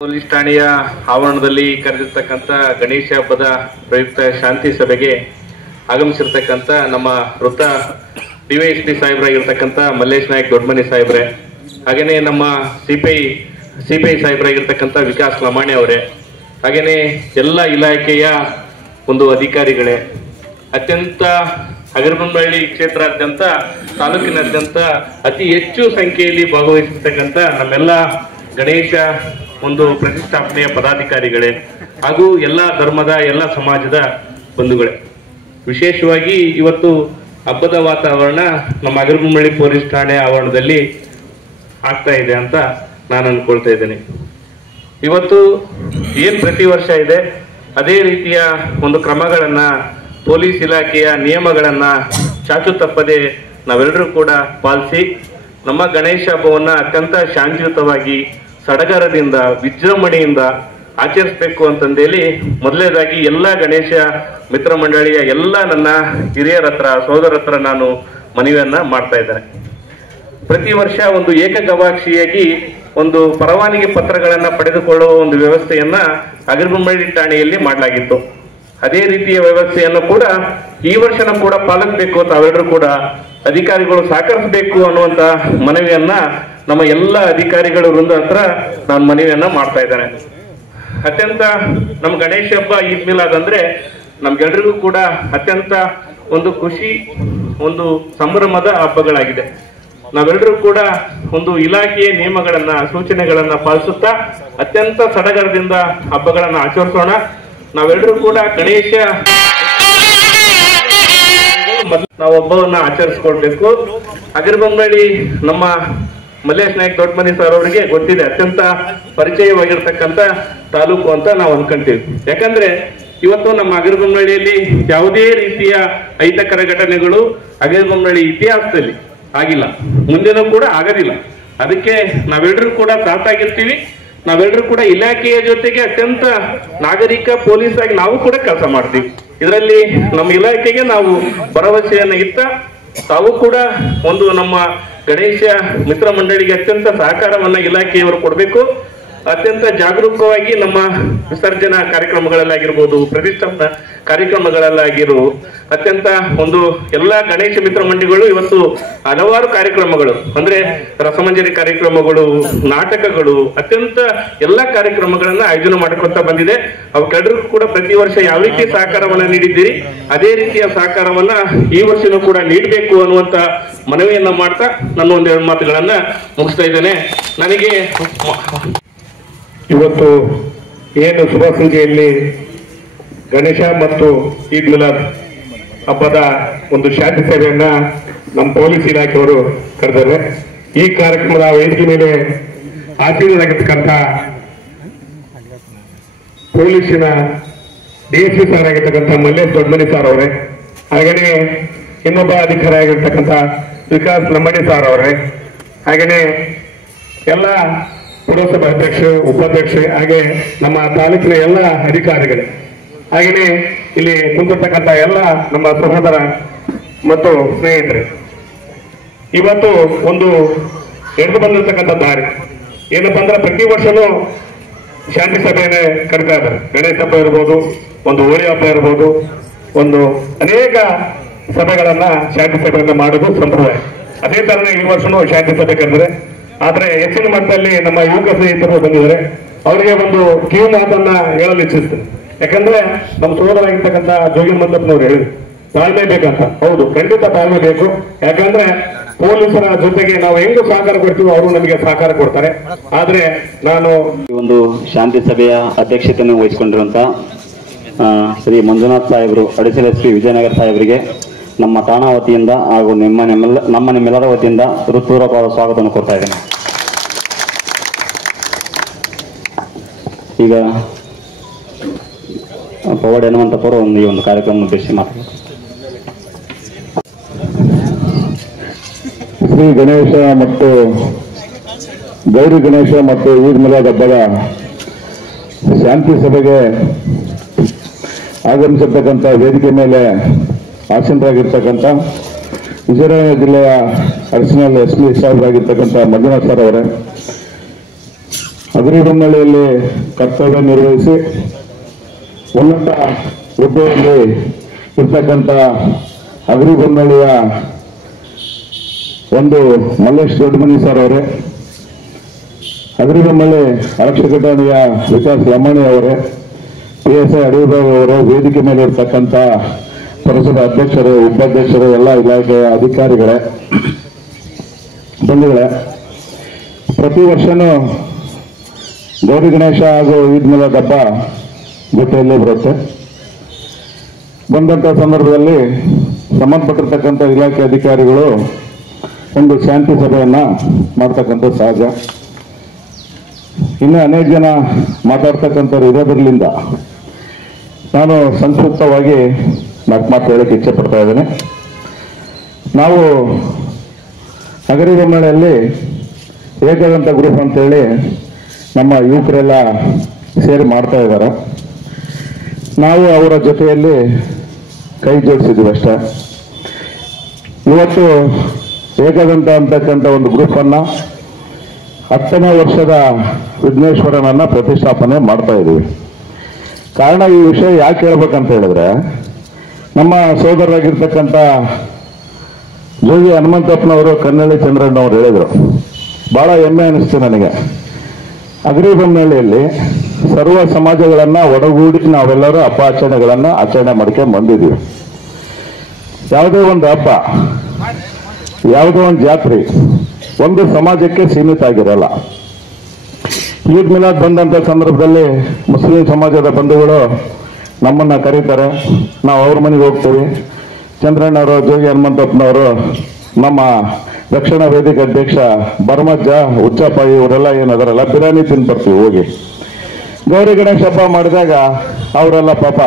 Police ಠಾಣೆಯ ಆವರಣದಲ್ಲಿ ಕರೆದಿರ್ತಕ್ಕಂಥ ಗಣೇಶ ಹಬ್ಬದ ಪ್ರಯುಕ್ತ ಶಾಂತಿ ಸಭೆಗೆ ಆಗಮಿಸಿರ್ತಕ್ಕಂಥ ನಮ್ಮ ವೃತ್ತ ಡಿವೈಎಸ್ಪಿ ಸಾಹೇಬರಾಗಿರ್ತಕ್ಕಂಥ ಮಲ್ಲೇಶ್ ನಾಯಕ್ ದೊಡ್ಡಮನಿ ಸಾಹೇಬ್ರೆ, ಹಾಗೇನೆ ನಮ್ಮ ಸಿಪಿಐ ಸಾಹೇಬರಾಗಿರ್ತಕ್ಕಂಥ ವಿಕಾಸ್ ಲಮಾಣಿ ಅವರೇ, ಹಾಗೇನೆ ಎಲ್ಲ ಇಲಾಖೆಯ ಒಂದು ಅಧಿಕಾರಿಗಳೇ, ಅತ್ಯಂತ ಹಗರಬೊಮ್ಮನಹಳ್ಳಿ ಕ್ಷೇತ್ರಾದ್ಯಂತ ತಾಲೂಕಿನಾದ್ಯಂತ ಅತಿ ಹೆಚ್ಚು ಸಂಖ್ಯೆಯಲ್ಲಿ ಭಾಗವಹಿಸಿರ್ತಕ್ಕಂಥ ನಮ್ಮೆಲ್ಲ ಗಣೇಶ ಒಂದು ಪ್ರತಿಷ್ಠಾಪನೆಯ ಪದಾಧಿಕಾರಿಗಳೇ ಹಾಗೂ ಎಲ್ಲ ಧರ್ಮದ ಎಲ್ಲ ಸಮಾಜದ ಬಂಧುಗಳೇ, ವಿಶೇಷವಾಗಿ ಇವತ್ತು ಹಬ್ಬದ ವಾತಾವರಣ ನಮ್ಮ ಹಗರಬೊಮ್ಮನಹಳ್ಳಿ ಪೊಲೀಸ್ ಠಾಣೆ ಆವರಣದಲ್ಲಿ ಆಗ್ತಾ ಇದೆ ಅಂತ ನಾನು ಅನ್ಕೊಳ್ತಾ ಇದ್ದೇನೆ. ಇವತ್ತು ಏನ್ ಪ್ರತಿ ವರ್ಷ ಇದೆ ಅದೇ ರೀತಿಯ ಒಂದು ಕ್ರಮಗಳನ್ನ, ಪೊಲೀಸ್ ಇಲಾಖೆಯ ನಿಯಮಗಳನ್ನ ಚಾಚು ತಪ್ಪದೆ ನಾವೆಲ್ಲರೂ ಕೂಡ ಪಾಲಿಸಿ ನಮ್ಮ ಗಣೇಶ ಹಬ್ಬವನ್ನ ಅತ್ಯಂತ ಶಾಂತಿಯುತವಾಗಿ ಸಡಗರದಿಂದ ವಿಜೃಂಭಣೆಯಿಂದ ಆಚರಿಸಬೇಕು ಅಂತಂದೇಳಿ ಮೊದಲನೇದಾಗಿ ಎಲ್ಲ ಗಣೇಶ ಮಿತ್ರ ಮಂಡಳಿಯ ಎಲ್ಲ ನನ್ನ ಹಿರಿಯರ ಹತ್ರ, ಸೋದರ ಹತ್ರ ನಾನು ಮನವಿಯನ್ನ ಮಾಡ್ತಾ ಇದ್ದೇನೆ. ಪ್ರತಿ ವರ್ಷ ಒಂದು ಏಕಗವಾಕ್ಷಿಯಾಗಿ ಒಂದು ಪರವಾನಗಿ ಪತ್ರಗಳನ್ನ ಪಡೆದುಕೊಳ್ಳುವ ಒಂದು ವ್ಯವಸ್ಥೆಯನ್ನ ಹಗರಬೊಮ್ಮನಹಳ್ಳಿ ಠಾಣೆಯಲ್ಲಿ ಮಾಡಲಾಗಿತ್ತು. ಅದೇ ರೀತಿಯ ವ್ಯವಸ್ಥೆಯನ್ನು ಕೂಡ ಈ ವರ್ಷನೂ ಕೂಡ ಪಾಲಿಸಬೇಕು, ತಾವೆಲ್ಲರೂ ಕೂಡ ಅಧಿಕಾರಿಗಳು ಸಹಕರಿಸಬೇಕು ಅನ್ನುವಂತ ಮನವಿಯನ್ನ ನಮ್ಮ ಎಲ್ಲ ಅಧಿಕಾರಿಗಳ ವೃಂದ ಹತ್ರ ನಾನು ಮನವಿಯನ್ನ ಮಾಡ್ತಾ ಇದ್ದೇನೆ. ಅತ್ಯಂತ ನಮ್ಮ ಗಣೇಶ ಹಬ್ಬ ಈದ್ ಮಿಲಾದ್ ಅಂದ್ರೆ ನಮ್ಗೆಲ್ರಿಗೂ ಕೂಡ ಅತ್ಯಂತ ಒಂದು ಖುಷಿ, ಒಂದು ಸಂಭ್ರಮದ ಹಬ್ಬಗಳಾಗಿದೆ. ನಾವೆಲ್ಲರೂ ಕೂಡ ಒಂದು ಇಲಾಖೆಯ ನಿಯಮಗಳನ್ನ, ಸೂಚನೆಗಳನ್ನ ಪಾಲಿಸುತ್ತಾ ಅತ್ಯಂತ ಸಡಗರದಿಂದ ಹಬ್ಬಗಳನ್ನ ಆಚರಿಸೋಣ. ನಾವೆಲ್ಲರೂ ಕೂಡ ಗಣೇಶ ನಾವು ಹಬ್ಬವನ್ನ ಆಚರಿಸ್ಕೊಳ್ಬೇಕು. ಹಗರಬೊಮ್ಮನಹಳ್ಳಿ ನಮ್ಮ ಮಲ್ಲೇಶ್ ನಾಯಕ್ ದೊಡ್ಡಮನಿ ಸರ್ ಅವರಿಗೆ ಗೊತ್ತಿದೆ, ಅತ್ಯಂತ ಪರಿಚಯವಾಗಿರ್ತಕ್ಕಂಥ ತಾಲೂಕು ಅಂತ ನಾವು ಅನ್ಕೊಂತೀವಿ. ಯಾಕಂದ್ರೆ ಇವತ್ತು ನಮ್ಮ ಹಗರಬೊಮ್ಮನಹಳ್ಳಿಯಲ್ಲಿ ಯಾವುದೇ ರೀತಿಯ ಅಹಿತಕರ ಘಟನೆಗಳು ಹಗರಬೊಮ್ಮನಹಳ್ಳಿ ಇತಿಹಾಸದಲ್ಲಿ ಆಗಿಲ್ಲ, ಮುಂದೆನೂ ಕೂಡ ಆಗೋದಿಲ್ಲ. ಅದಕ್ಕೆ ನಾವೆಲ್ಲರೂ ಕೂಡ ಸಾಥಾಗಿರ್ತೀವಿ. ನಾವೆಲ್ಲರೂ ಕೂಡ ಇಲಾಖೆಯ ಜೊತೆಗೆ ಅತ್ಯಂತ ನಾಗರಿಕ ಪೊಲೀಸ್ ಆಗಿ ನಾವು ಕೂಡ ಕೆಲಸ ಮಾಡ್ತೀವಿ. ಇದರಲ್ಲಿ ನಮ್ಮ ಇಲಾಖೆಗೆ ನಾವು ಭರವಸೆಯನ್ನ ಇತ್ತ ತಾವು ಕೂಡ ಒಂದು ನಮ್ಮ ಗಣೇಶ ಮಿತ್ರ ಮಂಡಳಿಗೆ ಅತ್ಯಂತ ಸಹಕಾರವನ್ನ ಇಲಾಖೆಯವರು ಕೊಡಬೇಕು. ಅತ್ಯಂತ ಜಾಗರೂಕವಾಗಿ ನಮ್ಮ ವಿಸರ್ಜನಾ ಕಾರ್ಯಕ್ರಮಗಳಲ್ಲಾಗಿರ್ಬೋದು, ಪ್ರತಿಷ್ಠಾಪನಾ ಕಾರ್ಯಕ್ರಮಗಳಲ್ಲಾಗಿರೋ ಅತ್ಯಂತ ಒಂದು ಎಲ್ಲ ಗಣೇಶ ಮಿತ್ರ ಮಂಡಳಿಗಳು ಇವತ್ತು ಹಲವಾರು ಕಾರ್ಯಕ್ರಮಗಳು ಅಂದ್ರೆ ರಸಮಂಜರಿ ಕಾರ್ಯಕ್ರಮಗಳು, ನಾಟಕಗಳು, ಅತ್ಯಂತ ಎಲ್ಲ ಕಾರ್ಯಕ್ರಮಗಳನ್ನ ಆಯೋಜನೆ ಮಾಡಿಕೊಳ್ತಾ ಬಂದಿದೆ. ಅವಕ್ಕೆಲ್ಲರಿಗೂ ಕೂಡ ಪ್ರತಿ ವರ್ಷ ಯಾವ ರೀತಿ ಸಹಕಾರವನ್ನ ನೀಡಿದ್ದೀರಿ ಅದೇ ರೀತಿಯ ಸಹಕಾರವನ್ನ ಈ ವರ್ಷನೂ ಕೂಡ ನೀಡಬೇಕು ಅನ್ನುವಂತ ಮನವಿಯನ್ನ ಮಾಡ್ತಾ ನನ್ನ ಒಂದೆರಡು ಮಾತುಗಳನ್ನ ಮುಗಿಸ್ತಾ ಇದ್ದೇನೆ. ನನಗೆ ಇವತ್ತು ಏನು ಶುಭ ಸಂಖ್ಯೆಯಲ್ಲಿ ಗಣೇಶ ಮತ್ತು ಈದ್ ಮಿಲಾದ್ ಹಬ್ಬದ ಒಂದು ಶಾಂತಿ ಸಭೆಯನ್ನ ನಮ್ಮ ಪೊಲೀಸ್ ಇಲಾಖೆಯವರು ಕರೆದಿದ್ದಾರೆ. ಈ ಕಾರ್ಯಕ್ರಮದ ವೇದಿಕೆ ಮೇಲೆ ಆಸೀನರಾಗಿರ್ತಕ್ಕಂಥ ಪೊಲೀಸಿನ ಡಿಎಸ್ಪಿ ಸರ್ ಆಗಿರ್ತಕ್ಕಂಥ ಮಲ್ಲೇಶ್ ದೊಡ್ಡಮನಿ ಸರ್ ಅವರೇ, ಹಾಗೆಯೇ ಇನ್ನೊಬ್ಬ ಅಧಿಕಾರಿ ಆಗಿರ್ತಕ್ಕಂಥ ವಿಕಾಸ್ ಲಮಾಣಿ ಸರ್ ಅವರೇ, ಹಾಗೆಯೇ ಎಲ್ಲ ಪುರಸಭಾ ಅಧ್ಯಕ್ಷ, ಉಪಾಧ್ಯಕ್ಷ, ಹಾಗೆ ನಮ್ಮ ತಾಲೂಕಿನ ಎಲ್ಲ ಅಧಿಕಾರಿಗಳು, ಹಾಗೆಯೇ ಇಲ್ಲಿ ಕುಂತಿರ್ತಕ್ಕಂಥ ಎಲ್ಲ ನಮ್ಮ ಸಹೋದರ ಮತ್ತು ಸ್ನೇಹಿತರೆ, ಇವತ್ತು ಒಂದು ಎದ್ದು ಬಂದಿರ್ತಕ್ಕಂಥ ದಾರಿ ಏನಪ್ಪಾ ಅಂದ್ರೆ ಪ್ರತಿ ವರ್ಷನೂ ಶಾಂತಿ ಸಭೆಯನ್ನೇ ಕರಿತಾ ಇದ್ದಾರೆ. ಗಣೇಶ ಹಬ್ಬ ಇರ್ಬೋದು, ಒಂದು ಹೋಳಿ ಹಬ್ಬ ಇರ್ಬೋದು, ಒಂದು ಅನೇಕ ಸಭೆಗಳನ್ನ ಶಾಂತಿ ಸಭೆಯನ್ನ ಮಾಡೋದು ಸಂಪ್ರದಾಯ. ಅದೇ ತರನೇ ಈ ವರ್ಷನೂ ಶಾಂತಿ ಸಭೆ ಕರೆದರೆ, ಆದ್ರೆ ಹೆಚ್ಚಿನ ಮಟ್ಟದಲ್ಲಿ ನಮ್ಮ ಯುವಕ ಸ್ನೇಹಿತರು ಬಂದಿದ್ದಾರೆ. ಅವರಿಗೆ ಒಂದು ಕಿವಿ ಮಾತನ್ನ ಹೇಳಲು ಇಚ್ಛಿಸ್ತೇನೆ. ಯಾಕಂದ್ರೆ ನಮ್ಮ ಸೋದರಾಗಿರ್ತಕ್ಕಂಥ ಜೋಗಿ ಮಂದಪ್ಪನವ್ರು ಹೇಳಿದ್ರು ತಾಳ್ಮೆ ಬೇಕಂತ. ಹೌದು, ಖಂಡಿತ ತಾಳ್ಮೆ ಬೇಕು. ಯಾಕಂದ್ರೆ ಪೊಲೀಸರ ಜೊತೆಗೆ ನಾವು ಹೆಂಗು ಸಹಕಾರ ಕೊಡ್ತೀವೋ ಅವರು ನಮಗೆ ಸಹಕಾರ ಕೊಡ್ತಾರೆ. ಆದ್ರೆ ನಾನು ಒಂದು ಶಾಂತಿ ಸಭೆಯ ಅಧ್ಯಕ್ಷತೆಯನ್ನು ವಹಿಸಿಕೊಂಡಿರುವಂತ ಶ್ರೀ ಮಂಜುನಾಥ್ ಸಾಹೇಬರು, ಅಡಿಸಲ್ ಎಸ್ ಪಿ ವಿಜಯನಗರ ಸಾಹೇಬರಿಗೆ ನಮ್ಮ ಠಾಣಾ ವತಿಯಿಂದ ಹಾಗೂ ನಿಮ್ಮೆಲ್ಲರ ವತಿಯಿಂದ ಹೃತ್ಪೂರ್ವಕವಾದ ಸ್ವಾಗತವನ್ನು ಕೊಡ್ತಾ ಇದ್ದೇನೆ. ಈಗ ಪವಾಡ ಹನುಮಂತಪ್ಪರು ಈ ಒಂದು ಕಾರ್ಯಕ್ರಮ ಉದ್ದೇಶಿಸಿ ಮಾತಾಡ್ತಾರೆ. ಶ್ರೀ ಗಣೇಶ ಮತ್ತು ಗೌರಿ ಗಣೇಶ ಮತ್ತು ಈದ್ ಮಿಲಾದ್ ಹಬ್ಬದ ಶಾಂತಿ ಸಭೆಗೆ ಆಗಮಿಸಿರ್ತಕ್ಕಂಥ ವೇದಿಕೆ ಮೇಲೆ ಆಸೀನರಾಗಿರ್ತಕ್ಕಂಥ ವಿಜಯನಗರ ಜಿಲ್ಲೆಯ ಅಡಿಷನಲ್ ಎಸ್ ಪಿ ಸಾಹೇಬರಾಗಿರ್ತಕ್ಕಂಥ ಮಂಜುನಾಥ್ ಸರ್ ಅವರೇ, ಅಗ್ರಿಬೊಮ್ಮಳ್ಳಿಯಲ್ಲಿ ಕರ್ತವ್ಯ ನಿರ್ವಹಿಸಿ ಉನ್ನತ ಹುದ್ದೆಯಲ್ಲಿ ಇರ್ತಕ್ಕಂಥ ಅಗ್ರಿಬೊಮ್ಮಳ್ಳಿಯ ಒಂದು ಮಲ್ಲೇಶ್ ದೊಡ್ಡಮನಿ ಸರ್ ಅವರೇ, ಅಗ್ರಿಬೊಮ್ಮಳ್ಳಿ ಆರಕ್ಷಕ ಠಾಣೆಯ ವಿಕಾಸ್ ಲಮ್ಮಣಿ ಅವರೇ, PSI ಅಡಿವಿಭಾಗ ಅವರು, ವೇದಿಕೆ ಮೇಲೆ ಇರ್ತಕ್ಕಂಥ ಪುರಸಭಾ ಅಧ್ಯಕ್ಷರು, ಉಪಾಧ್ಯಕ್ಷರು, ಎಲ್ಲ ಇಲಾಖೆಯ ಅಧಿಕಾರಿಗಳೇ, ಬಂಧುಗಳೇ, ಪ್ರತಿ ವರ್ಷನೂ ಗೌರಿ ಗಣೇಶ ಹಾಗೂ ಈದ್ ಮಿಲಾದ್ ಹಬ್ಬ ಜೊತೆಯಲ್ಲೇ ಬರುತ್ತೆ. ಬಂದಂಥ ಸಂದರ್ಭದಲ್ಲಿ ಸಂಬಂಧಪಟ್ಟಿರ್ತಕ್ಕಂಥ ಇಲಾಖೆ ಅಧಿಕಾರಿಗಳು ಒಂದು ಶಾಂತಿ ಸಭೆಯನ್ನ ಮಾಡ್ತಕ್ಕಂಥ ಸಹಜ. ಇನ್ನು ಅನೇಕ ಜನ ಮಾತಾಡ್ತಕ್ಕಂಥವ್ರು ಇರೋದ್ರಲ್ಲಿಂದ ನಾನು ಸಂಕ್ಷಿಪ್ತವಾಗಿ ಮಾತು ಹೇಳಕ್ಕೆ ಇಚ್ಛೆ ಪಡ್ತಾ ಇದ್ದೇನೆ. ನಾವು ಅಗ್ರಿಬೊಮ್ಮಳ್ಳಿಯಲ್ಲಿ ಏಕದಂತ ಗ್ರೂಪ್ ಅಂತೇಳಿ ನಮ್ಮ ಯುವಕರೆಲ್ಲ ಸೇರಿ ಮಾಡ್ತಾ ಇದ್ದಾರೆ. ನಾವು ಅವರ ಜೊತೆಯಲ್ಲಿ ಕೈ ಜೋಡಿಸಿದ್ದೀವಿ ಅಷ್ಟೇ. ಇವತ್ತು ಏಕದಂತ ಅಂತಕ್ಕಂಥ ಒಂದು ಗ್ರೂಪನ್ನು 10ನೇ ವರ್ಷದ ವಿಘ್ನೇಶ್ವರನನ್ನ ಪ್ರತಿಷ್ಠಾಪನೆ ಮಾಡ್ತಾ ಇದ್ದೀವಿ. ಕಾರಣ ಈ ವಿಷಯ ಯಾಕೆ ಹೇಳ್ಬೇಕಂತ ಹೇಳಿದ್ರೆ, ನಮ್ಮ ಸೋದರರಾಗಿರ್ತಕ್ಕಂಥ ಜೋಗಿ ಹನುಮಂತಪ್ಪನವರು, ಕನ್ನಳ್ಳಿ ಚಂದ್ರಣ್ಣವರು ಹೇಳಿದರು, ಬಹಳ ಹೆಮ್ಮೆ ಅನಿಸ್ತು ನನಗೆ. ಅಗ್ರಿಬೊಮ್ಮಳ್ಳಿಯಲ್ಲಿ ಸರ್ವ ಸಮಾಜಗಳನ್ನ ಒಡಗೂಡಿ ನಾವೆಲ್ಲರೂ ಹಬ್ಬ ಆಚರಣೆಗಳನ್ನ ಆಚರಣೆ ಮಾಡ್ಕೊಂಡು ಬಂದಿದ್ದೀವಿ. ಯಾವುದೇ ಒಂದು ಹಬ್ಬ, ಯಾವುದೋ ಒಂದು ಜಾತ್ರೆ ಒಂದು ಸಮಾಜಕ್ಕೆ ಸೀಮಿತ ಆಗಿರಲ್ಲ. ಈದ್ ಮಿಲಾದ್ ಬಂದಂಥ ಸಂದರ್ಭದಲ್ಲಿ ಮುಸ್ಲಿಂ ಸಮಾಜದ ಬಂಧುಗಳು ನಮ್ಮನ್ನ ಕರೀತಾರೆ, ನಾವು ಅವ್ರ ಮನೆಗೆ ಹೋಗ್ತೀವಿ. ಚಂದ್ರಣ್ಣವರು, ಜೋಗಿ ಹನುಮಂತಪ್ಪನವರು, ನಮ್ಮ ರಕ್ಷಣಾ ವೇದಿಕೆ ಅಧ್ಯಕ್ಷ ಬರ್ಮಜ್ಜ, ಹುಚ್ಚಪ್ಪ ಇವರೆಲ್ಲ ಏನದರಲ್ಲ ಬಿರಿಯಾನಿ ತಿಂದು ಬರ್ತೀವಿ ಹೋಗಿ. ಗೌರಿ ಗಣೇಶ ಹಬ್ಬ ಮಾಡಿದಾಗ ಅವರೆಲ್ಲ ಪಾಪ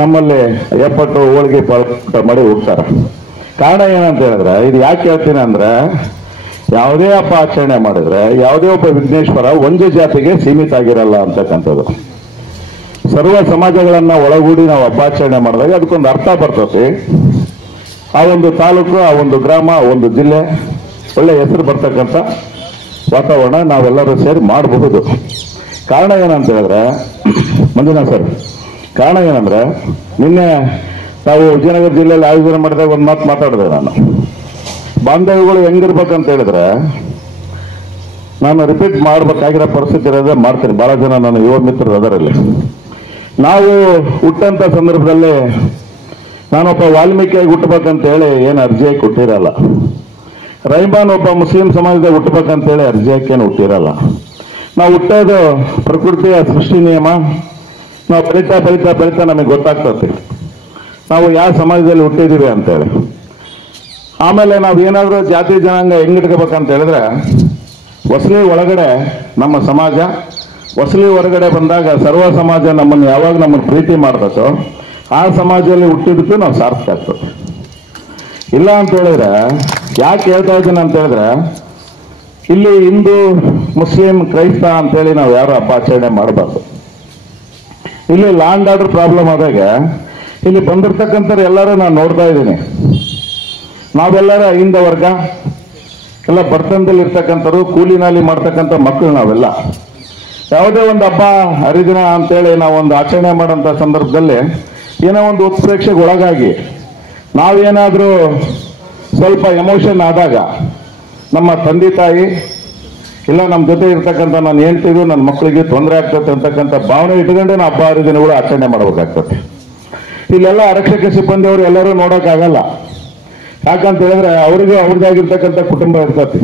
ನಮ್ಮಲ್ಲಿ ಎಪ್ಪಟ್ಟು ಹೋಳಿಗೆ ಪಾಠ ಮಾಡಿ ಹೋಗ್ತಾರೆ. ಕಾರಣ ಏನಂತ ಹೇಳಿದ್ರೆ, ಇದು ಯಾಕೆ ಹೇಳ್ತೀನಿ ಅಂದ್ರೆ, ಯಾವುದೇ ಹಬ್ಬ ಆಚರಣೆ ಮಾಡಿದ್ರೆ ಯಾವುದೇ ಒಬ್ಬ ವಿಘ್ನೇಶ್ವರ ಒಂದು ಜಾತಿಗೆ ಸೀಮಿತ ಆಗಿರಲ್ಲ ಅಂತಕ್ಕಂಥದ್ದು. ಸರ್ವ ಸಮಾಜಗಳನ್ನ ಒಳಗೂಡಿ ನಾವು ಹಬ್ಬಾಚರಣೆ ಮಾಡಿದಾಗ ಅದಕ್ಕೊಂದು ಅರ್ಥ ಬರ್ತದೆ. ಆ ಒಂದು ತಾಲೂಕು, ಆ ಒಂದು ಗ್ರಾಮ, ಆ ಒಂದು ಜಿಲ್ಲೆ ಒಳ್ಳೆ ಹೆಸರು ಬರ್ತಕ್ಕಂಥ ವಾತಾವರಣ ನಾವೆಲ್ಲರೂ ಸೇರಿ ಮಾಡಬಹುದು. ಕಾರಣ ಏನಂತ ಹೇಳಿದ್ರೆ, ಮಂಜುನಾಥ್ ಸರ್, ಕಾರಣ ಏನಂದ್ರೆ, ನಿನ್ನೆ ನಾವು ವಿಜಯನಗರ ಜಿಲ್ಲೆಯಲ್ಲಿ ಆಯೋಜನೆ ಮಾಡಿದಾಗ ಒಂದು ಮಾತು ಮಾತಾಡಿದೆ. ನಾನು ಬಾಂಧವ್ಯಗಳು ಹೆಂಗಿರ್ಬೇಕಂತ ಹೇಳಿದ್ರೆ, ನಾನು ರಿಪೀಟ್ ಮಾಡ್ಬೇಕಾಗಿರೋ ಪರಿಸ್ಥಿತಿ ಇರೋದೇ ಮಾಡ್ತೀನಿ. ಬಹಳ ಜನ ನನ್ನ ಯುವ ಮಿತ್ರರು ಅದರಲ್ಲಿ. ನಾವು ಹುಟ್ಟಂತ ಸಂದರ್ಭದಲ್ಲಿ ನಾನೊಬ್ಬ ವಾಲ್ಮೀಕಿಯಾಗಿ ಹುಟ್ಟಬೇಕಂತ ಹೇಳಿ ಏನು ಅರ್ಜಿಯಾಗಿ ಕೊಟ್ಟಿರಲ್ಲ. ರೈಮಾನ್ ಒಬ್ಬ ಮುಸ್ಲಿಂ ಸಮಾಜದಾಗ ಹುಟ್ಟಬೇಕಂತ ಹೇಳಿ ಅರ್ಜಿಯಾಕೇನು ಹುಟ್ಟಿರಲ್ಲ. ನಾವು ಹುಟ್ಟೋದು ಪ್ರಕೃತಿಯ ಸೃಷ್ಟಿ ನಿಯಮ. ನಾವು ಬೆಳೀತಾ ಬೆಳೀತಾ ಬೆಳೀತಾ ನಮಗೆ ಗೊತ್ತಾಗ್ತದೆ ನಾವು ಯಾವ ಸಮಾಜದಲ್ಲಿ ಹುಟ್ಟಿದ್ದೀವಿ ಅಂತೇಳಿ. ಆಮೇಲೆ ನಾವು ಏನಾದರೂ ಜಾತಿ ಜನಾಂಗ ಹೆಂಗಿಟ್ಕೋಬೇಕಂತ ಹೇಳಿದ್ರೆ, ಹೊಸಲಿ ಒಳಗಡೆ ನಮ್ಮ ಸಮಾಜ, ಹೊಸಲಿ ಹೊರಗಡೆ ಬಂದಾಗ ಸರ್ವ ಸಮಾಜ ನಮ್ಮನ್ನು ಯಾವಾಗ ನಮ್ಮನ್ನು ಪ್ರೀತಿ ಮಾಡ್ತೋ ಆ ಸಮಾಜದಲ್ಲಿ ಹುಟ್ಟಿದಕ್ಕೂ ನಾವು ಸಾರ್ಥಕ ಆಗ್ತದೆ. ಇಲ್ಲ ಅಂತ ಹೇಳಿದ್ರೆ, ಯಾಕೆ ಹೇಳ್ತಾ ಇದ್ದೀನಿ ಅಂತ ಹೇಳಿದ್ರೆ, ಇಲ್ಲಿ ಹಿಂದೂ, ಮುಸ್ಲಿಂ, ಕ್ರೈಸ್ತ ಅಂತೇಳಿ ನಾವು ಯಾರು ಹಬ್ಬ ಆಚರಣೆ ಮಾಡಬಾರ್ದು. ಇಲ್ಲಿ ಲಾ ಅಂಡ್ ಆರ್ಡರ್ ಪ್ರಾಬ್ಲಮ್ ಆದಾಗ ಇಲ್ಲಿ ಬಂದಿರ್ತಕ್ಕಂಥವ್ರು ಎಲ್ಲರೂ ನಾನು ನೋಡ್ತಾ ಇದ್ದೀನಿ. ನಾವೆಲ್ಲರ ಹಿಂದ ವರ್ಗ ಎಲ್ಲ ಬರ್ತನದಲ್ಲಿ ಇರ್ತಕ್ಕಂಥವ್ರು, ಕೂಲಿನಾಲಿ ಮಾಡ್ತಕ್ಕಂಥ ಮಕ್ಕಳು ನಾವೆಲ್ಲ. ಯಾವುದೇ ಒಂದು ಹಬ್ಬ ಹರಿದಿನ ಅಂತೇಳಿ ನಾವೊಂದು ಆಚರಣೆ ಮಾಡೋಂಥ ಸಂದರ್ಭದಲ್ಲಿ ಏನೋ ಒಂದು ಉತ್ಪ್ರೇಕ್ಷೆಗೆ ಒಳಗಾಗಿ ನಾವೇನಾದರೂ ಸ್ವಲ್ಪ ಎಮೋಷನ್ ಆದಾಗ ನಮ್ಮ ತಂದೆ ತಾಯಿ ಇಲ್ಲ ನಮ್ಮ ಜೊತೆ ಇರ್ತಕ್ಕಂಥ ನಾನು ಹೇಳ್ತಿದ್ದು ನನ್ನ ಮಕ್ಕಳಿಗೆ ತೊಂದರೆ ಆಗ್ತದೆ ಅಂತಕ್ಕಂಥ ಭಾವನೆ ಇಟ್ಕೊಂಡೆ ನಾವು ಹಬ್ಬ ಹರಿದಿನಗಳು ಆಚರಣೆ ಮಾಡಬೇಕಾಗ್ತದೆ. ಇಲ್ಲೆಲ್ಲ ಆರಕ್ಷಕ ಸಿಬ್ಬಂದಿಯವರು ಎಲ್ಲರೂ ನೋಡೋಕ್ಕಾಗಲ್ಲ. ಯಾಕಂತ ಹೇಳಿದ್ರೆ ಅವರಿಗೂ ಅವ್ರದ್ದಾಗಿರ್ತಕ್ಕಂಥ ಕುಟುಂಬ ಇರ್ತತಿ.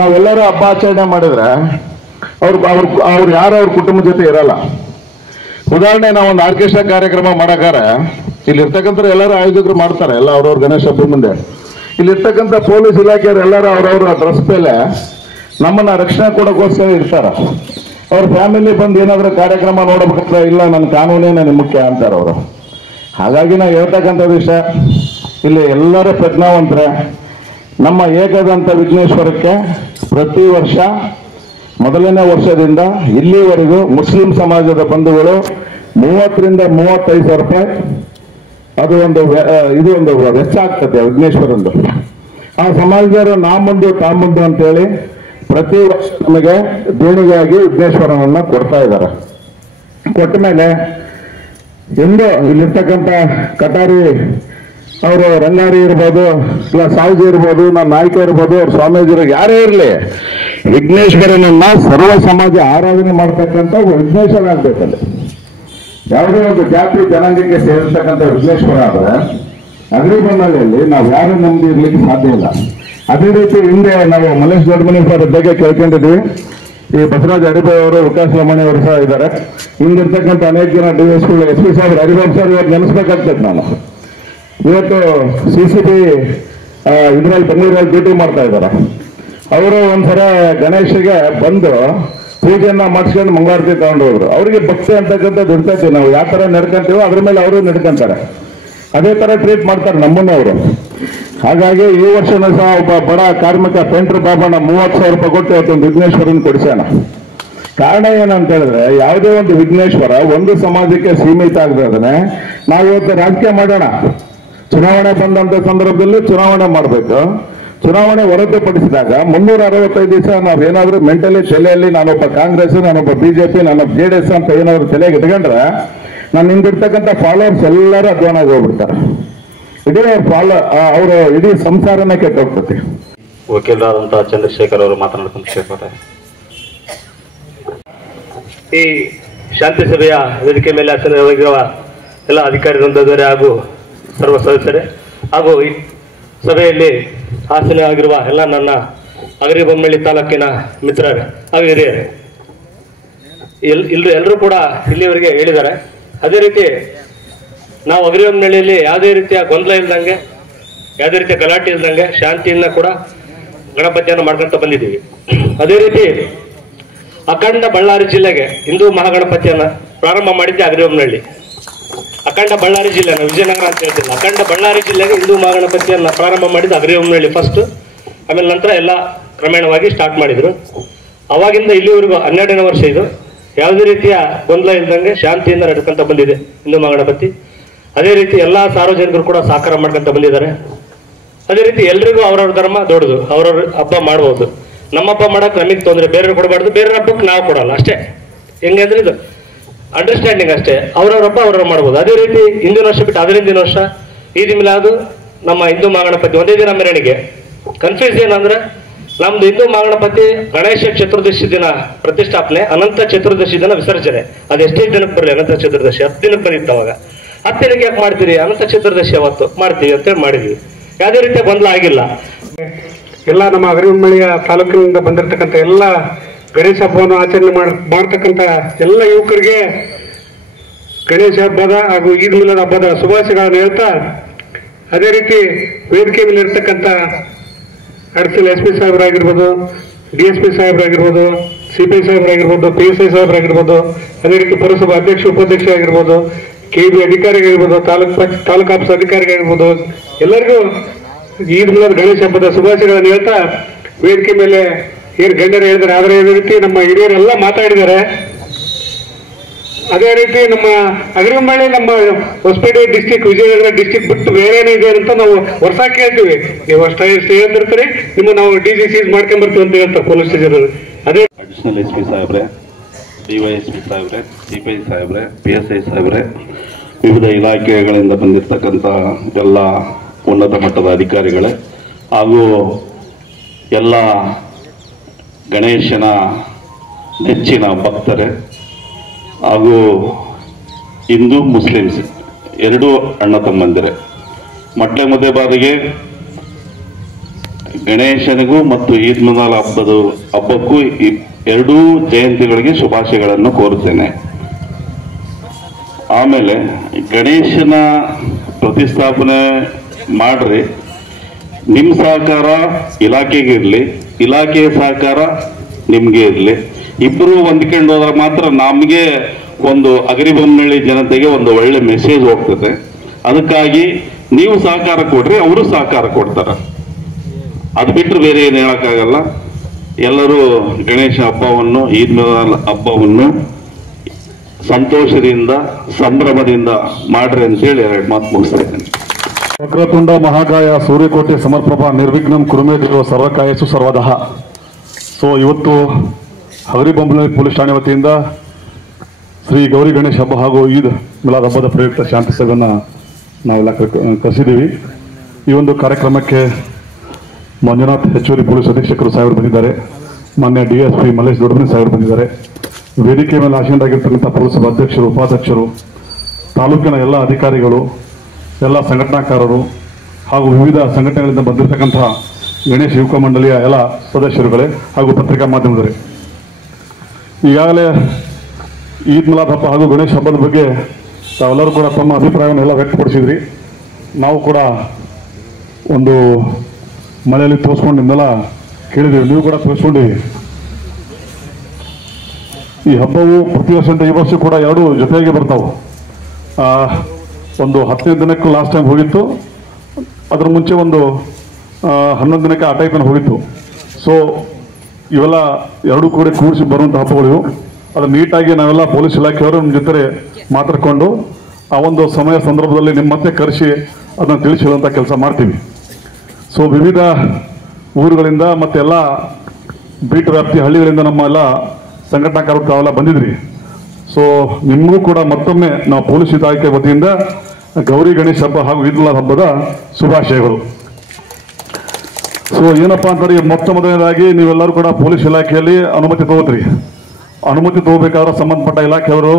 ನಾವೆಲ್ಲರೂ ಹಬ್ಬ ಆಚರಣೆ ಮಾಡಿದ್ರೆ ಅವ್ರು ಯಾರು ಅವ್ರ ಕುಟುಂಬದ ಜೊತೆ ಇರಲ್ಲ. ಉದಾಹರಣೆ, ನಾವೊಂದು ಆರ್ಕೆಸ್ಟ್ರಾ ಕಾರ್ಯಕ್ರಮ ಮಾಡಕ್ಕಾರೆ ಇಲ್ಲಿ ಇರ್ತಕ್ಕಂಥ ಎಲ್ಲರೂ ಆಯೋಜಕರು ಮಾಡ್ತಾರೆ, ಎಲ್ಲ ಅವ್ರವ್ರ ಗಣೇಶ ಹಬ್ಬದ ಮುಂದೆ. ಇಲ್ಲಿರ್ತಕ್ಕಂಥ ಪೊಲೀಸ್ ಇಲಾಖೆಯವರು ಎಲ್ಲರೂ ಅವ್ರವ್ರ ಡ್ರೆಸ್ ಮೇಲೆ ನಮ್ಮನ್ನ ರಕ್ಷಣೆ ಕೊಡೋಕ್ಕೋಸ್ಕರ ಇರ್ತಾರೆ. ಅವ್ರ ಫ್ಯಾಮಿಲಿ ಬಂದು ಏನಾದರೂ ಕಾರ್ಯಕ್ರಮ ನೋಡಬೇಕಾದ್ರೆ ಇಲ್ಲ ನನ್ನ ಕಾನೂನೇ ನನಗೆ ಮುಖ್ಯ ಅಂತಾರೆ ಅವರು. ಹಾಗಾಗಿ ನಾವು ಹೇಳ್ತಕ್ಕಂಥ ವಿಷಯ, ಇಲ್ಲಿ ಎಲ್ಲರೂ ಪ್ರಜ್ಞಾವಂತರೆ. ನಮ್ಮ ಏಕದಂತ ವಿಘ್ನೇಶ್ವರಕ್ಕೆ ಪ್ರತಿ ವರ್ಷ ಮೊದಲನೇ ವರ್ಷದಿಂದ ಇಲ್ಲಿವರೆಗೂ ಮುಸ್ಲಿಂ ಸಮಾಜದ ಬಂಧುಗಳು 30 ರಿಂದ 35 ಸಾವಿರ ರೂಪಾಯಿ ಅದು ಇದು ಒಂದು ವೆಚ್ಚ ಆಗ್ತದೆ ವಿಘ್ನೇಶ್ವರಂದು. ಆ ಸಮಾಜದವರು ನಾ ಮುಂದು ತಾ ಮುಂದು ಅಂತೇಳಿ ಪ್ರತಿ ವರ್ಷ ನಮಗೆ ದೇಣಿಗೆಯಾಗಿ ವಿಘ್ನೇಶ್ವರನನ್ನ ಕೊಡ್ತಾ ಇದ್ದಾರೆ. ಕೊಟ್ಟ ಮೇಲೆ ಎಂದು ಇಲ್ಲಿರ್ತಕ್ಕಂಥ ಕಟಾರಿ ಅವರು ರಂಗಾರಿ ಇರ್ಬೋದು, ಇಲ್ಲ ಸಾವುಜಿ ಇರ್ಬೋದು, ನಮ್ಮ ನಾಯಕ ಇರ್ಬೋದು, ಅವ್ರ ಸ್ವಾಮೀಜಿರು ಯಾರೇ ಇರಲಿ, ವಿಘ್ನೇಶ್ವರನನ್ನ ಸರ್ವ ಸಮಾಜ ಆರಾಧನೆ ಮಾಡ್ತಕ್ಕಂಥ ವಿಘ್ನೇಶ್ವರ ಆಗ್ಬೇಕಲ್ಲಿ. ಯಾವುದೇ ಒಂದು ಜಾತಿ ಜನಾಂಗಕ್ಕೆ ಸೇರಿರ್ತಕ್ಕಂಥ ವಿಘ್ನೇಶ್ವರ ಆದ್ರೆ ಅಗ್ರಿಬೊಮ್ಮಳ್ಳಿಯಲ್ಲಿ ನಾವು ಯಾರು ನಮ್ದು ಇರ್ಲಿಕ್ಕೆ ಸಾಧ್ಯ ಇಲ್ಲ. ಅದೇ ರೀತಿ ಹಿಂದೆ ನಾವು ಮಲ್ಲೇಶ್ ದೊಡ್ಡಮನಿ ಸರ್ ಬಗ್ಗೆ ಕೇಳ್ಕೊಂಡಿದ್ವಿ. ಈ ಬಸವರಾಜ ಅಡಿಬಾಯಿ ಅವರು, ವಿಕಾಸ್ ಲಮಣಿ ಅವರು ಸಹ ಇದ್ದಾರೆ. ಹಿಂದಿರ್ತಕ್ಕಂಥ ಅನೇಕ ಜನ DSP SP ಸಾಹೇಬ್ ಹರಿಬಾಬ್ ಸರ್ ಇವತ್ತು ನೆನೆಸ್ಬೇಕಾಗ್ತದೆ. ನಾನು ಇವತ್ತು CCB ಇದ್ರಲ್ಲಿ ಬೆಂಗಳೂರಲ್ಲಿ ಡ್ಯೂಟಿ ಮಾಡ್ತಾ ಇದ್ದಾರೆ. ಅವರು ಒಂದ್ಸಲ ಗಣೇಶಗೆ ಬಂದು ಪೂಜೆಯನ್ನ ಮಾಡಿಸ್ಕೊಂಡು ಮಂಗಳಾರತಿ ತಗೊಂಡು ಹೋದ್ರು. ಅವರಿಗೆ ಭಕ್ತಿ ಅಂತಕ್ಕಂಥದ್ದು ಇರ್ತೈತಿ. ನಾವು ಯಾವ ತರ ನಡ್ಕೊಂತೀವೋ ಅದ್ರ ಮೇಲೆ ಅವರು ನಡ್ಕೊಂತಾರೆ. ಅದೇ ತರ ಟ್ರೀಟ್ ಮಾಡ್ತಾರೆ ನಮ್ಮನ್ನ ಅವರು. ಹಾಗಾಗಿ ಈ ವರ್ಷನೂ ಸಹ ಒಬ್ಬ ಬಡ ಕಾರ್ಮಿಕ ಪೇಂಟ್ರ್ ಬಾಬಣ್ಣ 30,000 ರೂಪಾಯಿ ಕೊಟ್ಟು ಇವತ್ತೊಂದು ವಿಘ್ನೇಶ್ವರನ್ ಕೊಡಿಸೋಣ. ಕಾರಣ ಏನಂತ ಹೇಳಿದ್ರೆ, ಯಾವುದೇ ಒಂದು ವಿಘ್ನೇಶ್ವರ ಒಂದು ಸಮಾಜಕ್ಕೆ ಸೀಮಿತ ಆಗದೆ ನಾವು ಇವತ್ತು ರಾಜಕೀಯ ಮಾಡೋಣ. ಚುನಾವಣೆ ಬಂದಂತ ಸಂದರ್ಭದಲ್ಲಿ ಚುನಾವಣೆ ಮಾಡಬೇಕು. ಚುನಾವಣೆ ಹೊರತುಪಡಿಸಿದಾಗ 365 ದಿವಸ ನಾವೇನಾದ್ರೂ ಮೆಂಟಲಿ ತಲೆಯಲ್ಲಿ ನಾನೊಬ್ಬ ಕಾಂಗ್ರೆಸ್, ನಾನೊಬ್ಬ BJP, ನಾನೊಬ್ಬ JDS ಅಂತ ಏನಾದ್ರು ತಲೆಗೆ ಇಟ್ಕೊಂಡ್ರೆ ನಾನು ಹಿಂದಿರ್ತಕ್ಕಂಥ ಫಾಲೋವರ್ಸ್ ಎಲ್ಲರೂ ಅಧ್ವಾನಾಗಿ ಹೋಗ್ಬಿಡ್ತಾರೆ. ಇಡೀ ಅವರು ಇಡೀ ಸಂಸಾರನೇ ಕೆಟ್ಟೋಗ್ತದೆ. ವಕೀಲರಾದಂತಹ ಚಂದ್ರಶೇಖರ್ ಅವರು ಮಾತನಾಡ್ತಾರೆ. ಈ ಶಾಂತಿ ಸಭೆಯ ವೇದಿಕೆ ಮೇಲೆ ಆಸೀನರಾಗಿರುವ ಎಲ್ಲ ಅಧಿಕಾರಿ ವೃಂದದವರೇ ಹಾಗೂ ಸರ್ವ ಸದಸ್ಯರೇ ಹಾಗೂ ಈ ಸಭೆಯಲ್ಲಿ ಆಸೀನರಾಗಿರುವ ಎಲ್ಲ ನನ್ನ ಅಗರಿಬೊಮ್ಮಳ್ಳಿ ತಾಲೂಕಿನ ಮಿತ್ರರೇ ಹಾಗೂ ಹಿರಿಯರೇ, ಎಲ್ಲರೂ ಕೂಡ ಇಲ್ಲಿವರೆಗೆ ಹೇಳಿದ್ದಾರೆ. ಅದೇ ರೀತಿ ನಾವು ಅಗರಿಬೊಮ್ಮಳ್ಳಿಯಲ್ಲಿ ಯಾವುದೇ ರೀತಿಯ ಗೊಂದಲ ಇಲ್ದಂಗೆ, ಯಾವುದೇ ರೀತಿಯ ಗಲಾಟೆ ಇಲ್ದಂಗೆ ಶಾಂತಿಯಿಂದ ಕೂಡ ಗಣಪತಿಯನ್ನು ಮಾಡ್ಕೊಂತ ಬಂದಿದ್ದೀವಿ. ಅದೇ ರೀತಿ ಅಖಂಡ ಬಳ್ಳಾರಿ ಜಿಲ್ಲೆಗೆ ಹಿಂದೂ ಮಹಾಗಣಪತಿಯನ್ನ ಪ್ರಾರಂಭ ಮಾಡಿದ್ದೆ ಅಗರಿಬೊಮ್ಮನಹಳ್ಳಿ. ಅಖಂಡ ಬಳ್ಳಾರಿ ಜಿಲ್ಲೆ, ನಾವು ವಿಜಯನಗರ ಅಂತ ಹೇಳ್ತಿಲ್ಲ, ಅಖಂಡ ಬಳ್ಳಾರಿ ಜಿಲ್ಲೆಗೆ ಹಿಂದೂ ಮಹಾಗಣಪತಿಯನ್ನ ಪ್ರಾರಂಭ ಮಾಡಿದ್ದು ಅಗರಿಬೊಮ್ಮನಹಳ್ಳಿ ಫಸ್ಟ್. ಆಮೇಲೆ ನಂತರ ಎಲ್ಲ ಕ್ರಮೇಣವಾಗಿ ಸ್ಟಾರ್ಟ್ ಮಾಡಿದ್ರು. ಅವಾಗಿಂದ ಇಲ್ಲಿವರೆಗೂ 12ನೇ ವರ್ಷ ಇದು. ಯಾವುದೇ ರೀತಿಯ ಗೊಂದಲ ಇಲ್ದಂಗೆ ಶಾಂತಿಯಿಂದ ನಡ್ಕೊಂತ ಬಂದಿದೆ ಹಿಂದೂ ಮಹಾಗಣಪತಿ. ಅದೇ ರೀತಿ ಎಲ್ಲ ಸಾರ್ವಜನಿಕರು ಕೂಡ ಸಹಕಾರ ಮಾಡ್ಕೊಂತ ಬಂದಿದ್ದಾರೆ. ಅದೇ ರೀತಿ ಎಲ್ರಿಗೂ ಅವ್ರವ್ರ ಧರ್ಮ ದೊಡ್ಡದು, ಅವ್ರವ್ರ ಹಬ್ಬ ಮಾಡ್ಬೋದು. ನಮ್ಮ ಹಬ್ಬ ಮಾಡಕ್ಕೆ ನಮಗೆ ತೊಂದರೆ, ಬೇರೆಯವ್ರು ಕೊಡಬಾರ್ದು, ಬೇರೆ ಹಬ್ಬಕ್ಕೆ ನಾವು ಕೊಡಲ್ಲ ಅಷ್ಟೇ. ಹೆಂಗೆ ಅಂದ್ರೆ ಇದು ಅಂಡರ್ಸ್ಟ್ಯಾಂಡಿಂಗ್ ಅಷ್ಟೇ. ಅವ್ರವ್ರ ಹಬ್ಬ ಅವ್ರವ್ರು ಮಾಡ್ಬೋದು. ಅದೇ ರೀತಿ ಹಿಂದಿನ ವರ್ಷ ಬಿಟ್ಟು ಅದರ ಹಿಂದಿನ ವರ್ಷ ಈದ್ ಮಿಲಾದು ನಮ್ಮ ಹಿಂದೂ ಮಹಾಗಣಪತಿ ಒಂದೇ ದಿನ ಮೆರವಣಿಗೆ. ಕನ್ಫ್ಯೂಸ್ ಏನಂದ್ರೆ ನಮ್ದು ಹಿಂದೂ ಮಹಾಗಣಪತಿ ಗಣೇಶ ಚತುರ್ದಶಿ ದಿನ ಪ್ರತಿಷ್ಠಾಪನೆ, ಅನಂತ ಚತುರ್ದಶಿ ದಿನ ವಿಸರ್ಜನೆ. ಅದು ಎಷ್ಟೇ ದಿನಕ್ಕೆ ಬರಲಿ, ಅನಂತ ಚತುರ್ದಶಿ 10 ದಿನಕ್ಕೆ ಬಂದಿತ್ತು ಅವಾಗ. 10 ದಿನಕ್ಕೆ ಯಾಕೆ ಮಾಡ್ತೀರಿ, ಅನಂತ ಚತುರ್ದಶಿ ಅವತ್ತು ಮಾಡ್ತೀವಿ ಅಂತೇಳಿ ಮಾಡಿದ್ವಿ. ಯಾವುದೇ ರೀತಿಯ ಗೊಂದಲ ಆಗಿಲ್ಲ. ಎಲ್ಲ ನಮ್ಮ ಅಗರಿಬೊಮ್ಮಳ್ಳಿಯ ತಾಲೂಕಿನಿಂದ ಬಂದಿರತಕ್ಕಂಥ ಎಲ್ಲ ಗಣೇಶ ಹಬ್ಬವನ್ನು ಆಚರಣೆ ಮಾಡ್ತಕ್ಕಂಥ ಎಲ್ಲ ಯುವಕರಿಗೆ ಗಣೇಶ ಹಬ್ಬದ ಹಾಗೂ ಈದ್ ಮಿಲಾದ್ ಹಬ್ಬದ ಶುಭಾಶಯಗಳನ್ನು ಹೇಳ್ತಾ, ಅದೇ ರೀತಿ ವೇದಿಕೆ ಮೇಲೆ ಇರ್ತಕ್ಕಂಥ additional SP ಸಾಹೇಬರಾಗಿರ್ಬೋದು, DSP ಸಾಹೇಬರಾಗಿರ್ಬೋದು, CPI ಸಾಹೇಬರಾಗಿರ್ಬೋದು, PSI ಸಾಹೇಬರಾಗಿರ್ಬೋದು, ಅದೇ ರೀತಿ ಪುರಸಭಾ ಅಧ್ಯಕ್ಷ ಉಪಾಧ್ಯಕ್ಷ ಆಗಿರ್ಬೋದು, KB ಅಧಿಕಾರಿಗಳಿರ್ಬೋದು, ತಾಲೂಕು ಆಫೀಸ್ ಅಧಿಕಾರಿಗಳಿರ್ಬೋದು, ಎಲ್ಲರಿಗೂ ಈದ್ ಮಿಲಾದ್ ಗಣೇಶ ಹಬ್ಬದ ಶುಭಾಶಯಗಳನ್ನು ಹೇಳ್ತಾ, ವೇದಿಕೆ ಮೇಲೆ ಏನು ಗಣ್ಯರು ಹೇಳಿದ್ದಾರೆ ಆದರೆ ಅದೇ ರೀತಿ ನಮ್ಮ ಹಿರಿಯರೆಲ್ಲ ಮಾತಾಡಿದ್ದಾರೆ. ಅದೇ ರೀತಿ ನಮ್ಮ ಅಗರಿಬೊಮ್ಮಳ್ಳಿ ನಮ್ಮ ಹೊಸಪೇಟೆ ಡಿಸ್ಟಿಕ್, ವಿಜಯನಗರ ಡಿಸ್ಟಿಕ್ ಬಿಟ್ಟು ಬೇರೆನೇ ಇದೆ ಅಂತ ನಾವು ವರ್ಷ ಕೇಳ್ತೀವಿ. ನೀವು ಅಷ್ಟೇ ಹೇಳ್ತಿರ್ತೀರಿ, ನಿಮ್ಮ ನಾವು DG ಸೀಸ್ ಮಾಡ್ಕೊಂಡ್ಬರ್ತೀವಿ ಅಂತ ಹೇಳ್ತಾರೆ ಪೊಲೀಸ್ ಸ್ಟೇಷನ್. ಅದೇ ಅಡಿಷನಲ್ SP ಸಾಹೇಬ್ರೆ, DYSP ಸಾಹೇಬ್ರೆ, CPI ಸಾಹೇಬ್ರೆ, PSI ಸಾಹೇಬ್ರೆ, ವಿವಿಧ ಇಲಾಖೆಗಳಿಂದ ಬಂದಿರತಕ್ಕಂಥ ಎಲ್ಲ ಉನ್ನತ ಮಟ್ಟದ ಅಧಿಕಾರಿಗಳೇ ಹಾಗೂ ಎಲ್ಲ ಗಣೇಶನ ನೆಚ್ಚಿನ ಭಕ್ತರೇ ಹಾಗೂ ಹಿಂದೂ ಮುಸ್ಲಿಮ್ಸ್ ಎರಡೂ ಅಣ್ಣ ತಮ್ಮಂದಿರೇ, ಮೊದಲ ಬಾರಿಗೆ ಗಣೇಶನಿಗೂ ಮತ್ತು ಈದ್ ಮಿಲಾದ್ ಹಬ್ಬಕ್ಕೂ ಎರಡೂ ಜಯಂತಿಗಳಿಗೆ ಶುಭಾಶಯಗಳನ್ನು ಕೋರುತ್ತೇನೆ. ಆಮೇಲೆ ಗಣೇಶನ ಪ್ರತಿಷ್ಠಾಪನೆ ಮಾಡ್ರಿ, ನಿಮ್ಮ ಸಹಕಾರ ಇಲಾಖೆಗೆ ಇರಲಿ, ಇಲಾಖೆಯ ಸಹಕಾರ ನಿಮಗೆ ಇರಲಿ. ಇಬ್ಬರು ಹೊಂದ್ಕೊಂಡು ಹೋದ್ರೆ ಮಾತ್ರ ನಮಗೆ ಒಂದು ಅಗರಿಬೊಮ್ಮನಹಳ್ಳಿ ಜನತೆಗೆ ಒಂದು ಒಳ್ಳೆ ಮೆಸೇಜ್ ಹೋಗ್ತದೆ. ಅದಕ್ಕಾಗಿ ನೀವು ಸಹಕಾರ ಕೊಡ್ರಿ, ಅವರು ಸಹಕಾರ ಕೊಡ್ತಾರೆ. ಅದು ಬಿಟ್ಟರೆ ಬೇರೆ ಏನು ಹೇಳಕ್ಕಾಗಲ್ಲ. ಎಲ್ಲರೂ ಗಣೇಶ ಹಬ್ಬವನ್ನು, ಈದ್ ಮಿಲಾದ್ ಹಬ್ಬವನ್ನು ಸಂತೋಷದಿಂದ ಸಂಭ್ರಮದಿಂದ ಮಾಡ್ರಿ ಅಂತೇಳಿ 2 ಮಾತು ಮುಗಿಸ್ತಾ ಇದ್ದೇನೆ. ವಕ್ರತುಂಡ ಮಹಾಕಾಯ ಸೂರ್ಯಕೋಟಿ ಸಮರ್ಪ್ರಭಾ ನಿರ್ವಿಘ್ನಂ ಕುರುಮೇ ದೇವ ಸರ್ವಕಾಯಸು ಸರ್ವದಃ. ಸೊ ಇವತ್ತು ಹಗರಿಬೊಮ್ಮನಹಳ್ಳಿ ಪೊಲೀಸ್ ಠಾಣೆ ವತಿಯಿಂದ ಶ್ರೀ ಗೌರಿ ಗಣೇಶ್ ಹಬ್ಬ ಹಾಗೂ ಈದ್ ಮಿಲಾದ್ ಹಬ್ಬದ ಪ್ರಯುಕ್ತ ಶಾಂತಿ ಸಭೆಯನ್ನು ನಾವೆಲ್ಲ ಕರೆಸಿದ್ದೀವಿ. ಈ ಒಂದು ಕಾರ್ಯಕ್ರಮಕ್ಕೆ ಮಂಜುನಾಥ್ ಹೆಚ್ಚುವರಿ ಪೊಲೀಸ್ ಅಧೀಕ್ಷಕರು ಸಾಹೇಬರು ಬಂದಿದ್ದಾರೆ, ಮಾನ್ಯ DSP ಮಲ್ಲೇಶ್ ದೊಡ್ಡಮನಿ ಸಾಹೇಬರು ಬಂದಿದ್ದಾರೆ, ವೇದಿಕೆ ಮೇಲೆ ಆಸೀನರಾಗಿರ್ತಕ್ಕಂಥ ಪುರಸಭಾ ಅಧ್ಯಕ್ಷರು, ಉಪಾಧ್ಯಕ್ಷರು, ತಾಲೂಕಿನ ಎಲ್ಲ ಅಧಿಕಾರಿಗಳು, ಎಲ್ಲ ಸಂಘಟನಾಕಾರರು ಹಾಗೂ ವಿವಿಧ ಸಂಘಟನೆಗಳಿಂದ ಬಂದಿರತಕ್ಕಂಥ ಗಣೇಶ ಯುವಕ ಮಂಡಳಿಯ ಎಲ್ಲ ಸದಸ್ಯರುಗಳೇ ಹಾಗೂ ಪತ್ರಿಕಾ ಮಾಧ್ಯಮದವರೇ, ಈಗಾಗಲೇ ಈದ್ ಮಿಲಾದ್ ಹಬ್ಬ ಹಾಗೂ ಗಣೇಶ ಹಬ್ಬದ ಬಗ್ಗೆ ತಾವೆಲ್ಲರೂ ಕೂಡ ತಮ್ಮ ಅಭಿಪ್ರಾಯವನ್ನು ಎಲ್ಲ ವ್ಯಕ್ತಪಡಿಸಿದ್ರಿ. ನಾವು ಕೂಡ ಒಂದು ಮನೆಯಲ್ಲಿ ತೋರಿಸ್ಕೊಂಡು ನಿಮ್ಮೆಲ್ಲ ಕೇಳಿದ್ದೀವಿ, ನೀವು ಕೂಡ ತೋರಿಸ್ಕೊಂಡಿವಿ. ಈ ಹಬ್ಬವು ಪ್ರತಿ ವರ್ಷ ಈ ವರ್ಷ ಕೂಡ ಎರಡು ಜೊತೆಯಾಗಿ ಬರ್ತಾವೆ. ಒಂದು 10ನೇ ದಿನಕ್ಕೂ ಲಾಸ್ಟ್ ಟೈಮ್ ಹೋಗಿತ್ತು, ಅದ್ರ ಮುಂಚೆ ಒಂದು 11 ದಿನಕ್ಕೆ ಆ ಟೈಪನ್ನು ಹೋಗಿತ್ತು. ಸೊ ಇವೆಲ್ಲ ಎರಡೂ ಕೂಡ ಕೂಡಿಸಿ ಬರುವಂಥ ಹಬ್ಬಗಳು. ಅದು ನೀಟಾಗಿ ನಾವೆಲ್ಲ ಪೊಲೀಸ್ ಇಲಾಖೆಯವರು ನಿಮ್ಮ ಜೊತೆ ಮಾತಾಡ್ಕೊಂಡು ಆ ಒಂದು ಸಮಯ ಸಂದರ್ಭದಲ್ಲಿ ನಿಮ್ಮ ಮತ್ತೆ ಕರೆಸಿ ಅದನ್ನು ತಿಳಿಸಿ ಹೇಳುವಂಥ ಕೆಲಸ ಮಾಡ್ತೀವಿ. ಸೊ ವಿವಿಧ ಊರುಗಳಿಂದ ಮತ್ತೆಲ್ಲ ಬೀಟ್ ವ್ಯಾಪ್ತಿ ಹಳ್ಳಿಗಳಿಂದ ನಮ್ಮ ಎಲ್ಲ ಸಂಘಟನಾಕಾರರು ತಾವೆಲ್ಲ ಬಂದಿದ್ರಿ. ಸೊ ನಿಮಗೂ ಕೂಡ ಮತ್ತೊಮ್ಮೆ ನಾವು ಪೊಲೀಸ್ ಇಲಾಖೆ ವತಿಯಿಂದ ಗೌರಿ ಗಣೇಶ ಹಬ್ಬ ಹಾಗೂ ಈದ್ ಮಿಲಾದ್ ಹಬ್ಬದ ಶುಭಾಶಯಗಳು. ಸೊ ಏನಪ್ಪ ಅಂತಾರೆ, ಮೊದಲನೇದಾಗಿ ನೀವೆಲ್ಲರೂ ಕೂಡ ಪೊಲೀಸ್ ಇಲಾಖೆಯಲ್ಲಿ ಅನುಮತಿ ತಗೋತ್ರಿ. ಅನುಮತಿ ತಗೋಬೇಕಾದ್ರೆ ಸಂಬಂಧಪಟ್ಟ ಇಲಾಖೆಯವರು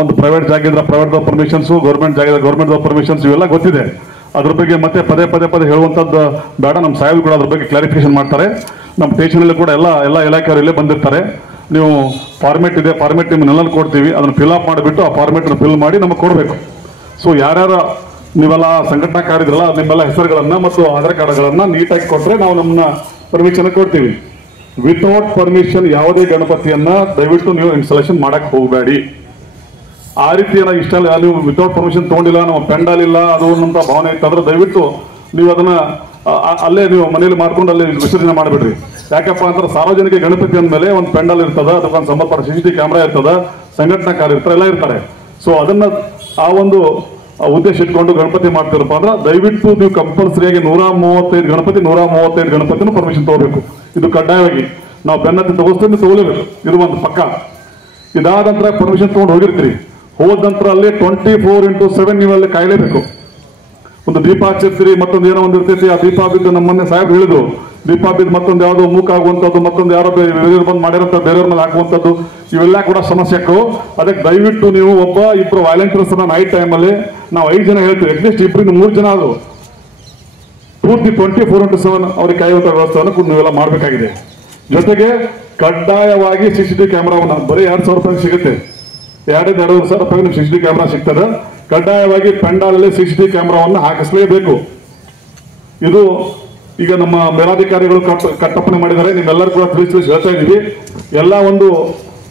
ಒಂದು ಪ್ರೈವೇಟ್ ಜಾಗ ಇದ್ರೆ ಪ್ರೈವೇಟ್ ಪರ್ಮಿಷನ್ಸು, ಗೌರ್ಮೆಂಟ್ ಜಾಗ ಗೌರ್ಮೆಂಟ್ ಪರ್ಮಿಷನ್ಸ್ ಇವೆಲ್ಲ ಗೊತ್ತಿದೆ. ಅದ್ರ ಬಗ್ಗೆ ಮತ್ತೆ ಪದೇ ಹೇಳುವಂಥದ್ದು ಬೇಡ. ನಮ್ಮ ಸಾಹೇಬ್ ಕೂಡ ಅದ್ರ ಬಗ್ಗೆ ಕ್ಲಾರಿಫಿಕೇಶನ್ ಮಾಡ್ತಾರೆ. ನಮ್ಮ ಸ್ಟೇಷನಲ್ಲಿ ಕೂಡ ಎಲ್ಲ ಇಲಾಖೆಯವರು ಇಲ್ಲೇ ಬಂದಿರ್ತಾರೆ. ನೀವು ಫಾರ್ಮೆಟ್ ಇದೆ, ಫಾರ್ಮೆಟ್ ನಿಮ್ಮನ್ನೆಲ್ಲ ಕೊಡ್ತೀವಿ, ಅದನ್ನು ಫಿಲ್ ಅಪ್ ಮಾಡಿಬಿಟ್ಟು ಆ ಫಾರ್ಮೆಟ್ನ ಫಿಲ್ ಮಾಡಿ ನಮಗೆ ಕೊಡಬೇಕು. ಸೊ ಯಾರ್ಯಾರು ನೀವೆಲ್ಲ ಸಂಘಟನಾಕಾರಿದ್ರಲ್ಲ ನಿಮ್ಮೆಲ್ಲ ಹೆಸರುಗಳನ್ನು ಮತ್ತು ಆಧಾರ್ ಕಾರ್ಡ್ಗಳನ್ನು ನೀಟಾಗಿ ಕೊಟ್ಟರೆ ನಾವು ನಮ್ಮನ್ನ ಪರ್ಮಿಷನ್ ಕೊಡ್ತೀವಿ. ವಿತೌಟ್ ಪರ್ಮಿಷನ್ ಯಾವುದೇ ಗಣಪತಿಯನ್ನ ದಯವಿಟ್ಟು ನೀವು ಇನ್ಸ್ಟಾಲೇಷನ್ ಮಾಡಕ್ಕೆ ಹೋಗಬೇಡಿ. ಆ ರೀತಿ ಇಷ್ಟಲ್ಲ, ನೀವು ವಿತೌಟ್ ಪರ್ಮಿಷನ್ ತೊಗೊಂಡಿಲ್ಲ, ನಮ್ಮ ಪೆಂಡಾಲ್ ಇಲ್ಲ, ಅದು ಅನ್ನೋಂಥ ಭಾವನೆ ಇತ್ತಂದ್ರೆ ದಯವಿಟ್ಟು ನೀವು ಅದನ್ನ ಅಲ್ಲೇ ನೀವು ಮನೇಲಿ ಮಾಡ್ಕೊಂಡು ಅಲ್ಲೇ ವಿಸರ್ಜನೆ ಮಾಡಿಬಿಡ್ರಿ. ಯಾಕಪ್ಪ ಅಂದ್ರೆ ಸಾರ್ವಜನಿಕ ಗಣಪತಿ ಅಂದಮೇಲೆ ಒಂದು ಪೆಂಡಾಲ್ ಇರ್ತದ, ಅದಕ್ಕೊಂದು ಸಂಬಂಧಪಟ್ಟ CCTV ಕ್ಯಾಮ್ರಾ ಇರ್ತದ, ಸಂಘಟನಾಕಾರ ಇರ್ತಾರೆ, ಎಲ್ಲ ಇರ್ತಾರೆ. ಸೊ ಅದನ್ನ ಆ ಒಂದು ಉದ್ದೇಶ ಇಟ್ಕೊಂಡು ಗಣಪತಿ ಮಾಡ್ತಿರಪ್ಪ ಅಂದ್ರೆ ದಯವಿಟ್ಟು ನೀವು ಕಂಪಲ್ಸರಿಯಾಗಿ 135 ಗಣಪತಿನೂ ಪರ್ಮಿಷನ್ ತಗೋಬೇಕು. ಇದು ಕಡ್ಡಾಯವಾಗಿ ನಾವು ಬೆನ್ನತ್ತಿ ತಗೋಸ್ತೀನಿ, ತಗೋಲೇಬೇಕು. ಇದು ಒಂದು ಪಕ್ಕ. ಇದಾದ ನಂತರ ಪರ್ಮಿಷನ್ ತಗೊಂಡು ಹೋಗಿರ್ತೀರಿ, ಹೋದ ನಂತರ ಅಲ್ಲಿ 24/7 ನೀವು ಅಲ್ಲಿ ಕಾಯಲೇಬೇಕು. ಒಂದು ದೀಪ ಹಚ್ಚಿರ್ತೀರಿ, ಮತ್ತೊಂದು ಏನೋ ಒಂದು ಇರ್ತೈತಿ, ಆ ದೀಪ ಬಿದ್ದು ನಮ್ಮನ್ನೇ ಸಾಹೇಬ್ ಹೇಳಿದ್ರು, ದೀಪ ಬಿದ್ದು ಮತ್ತೊಂದು ಯಾವುದೋ ಮೂಕ ಆಗುವಂಥದ್ದು, ಮತ್ತೊಂದು ಯಾರೋ ಬಂದು ಮಾಡಿರೋಂಥ ಬೇರೆಯವ್ರ ಮೇಲೆ ಹಾಕುವಂಥದ್ದು, ಇವೆಲ್ಲ ಕೂಡ ಸಮಸ್ಯೆಗಳು. ಅದಕ್ಕೆ ದಯವಿಟ್ಟು ನೀವು ಒಬ್ಬ ಇಬ್ಬರು ವಾಲಂಟಿಯರ್ಸ್ ನೈಟ್ ಟೈಮಲ್ಲಿ ನಾವು 5 ಜನ ಹೇಳ್ತೀವಿ, ಅಟ್ಲೀಸ್ಟ್ 2-3 ಜನ ಅದು ಪೂರ್ತಿ 24/7 ಅವ್ರಿಗೆ ಕಾಯುವಂಥ ವ್ಯವಸ್ಥೆಯನ್ನು ನೀವೆಲ್ಲ ಮಾಡಬೇಕಾಗಿದೆ. ಜೊತೆಗೆ ಕಡ್ಡಾಯವಾಗಿ CCTV ಕ್ಯಾಮ್ರಾವನ್ನು ಬರೀ 2,000 ರೂಪಾಯಿ ಸಿಗುತ್ತೆ, 2,500 ರೂಪಾಯಿ ನಿಮ್ಗೆ CCTV ಕ್ಯಾಮ್ರಾ ಸಿಗ್ತದೆ. ಕಡ್ಡಾಯವಾಗಿ ಪೆಂಡಾಲಲ್ಲಿ CCTV ಕ್ಯಾಮ್ರಾವನ್ನು ಹಾಕಿಸಲೇಬೇಕು. ಇದು ಈಗ ನಮ್ಮ ಮೇಲಾಧಿಕಾರಿಗಳು ಕಟ್ಟಪ್ಪಣೆ ಮಾಡಿದ್ದಾರೆ, ನಿಮ್ಮೆಲ್ಲರೂ ಕೂಡ ತಿಳಿಸಿ ಹೇಳ್ತಾ ಇದ್ದೀವಿ. ಎಲ್ಲ ಒಂದು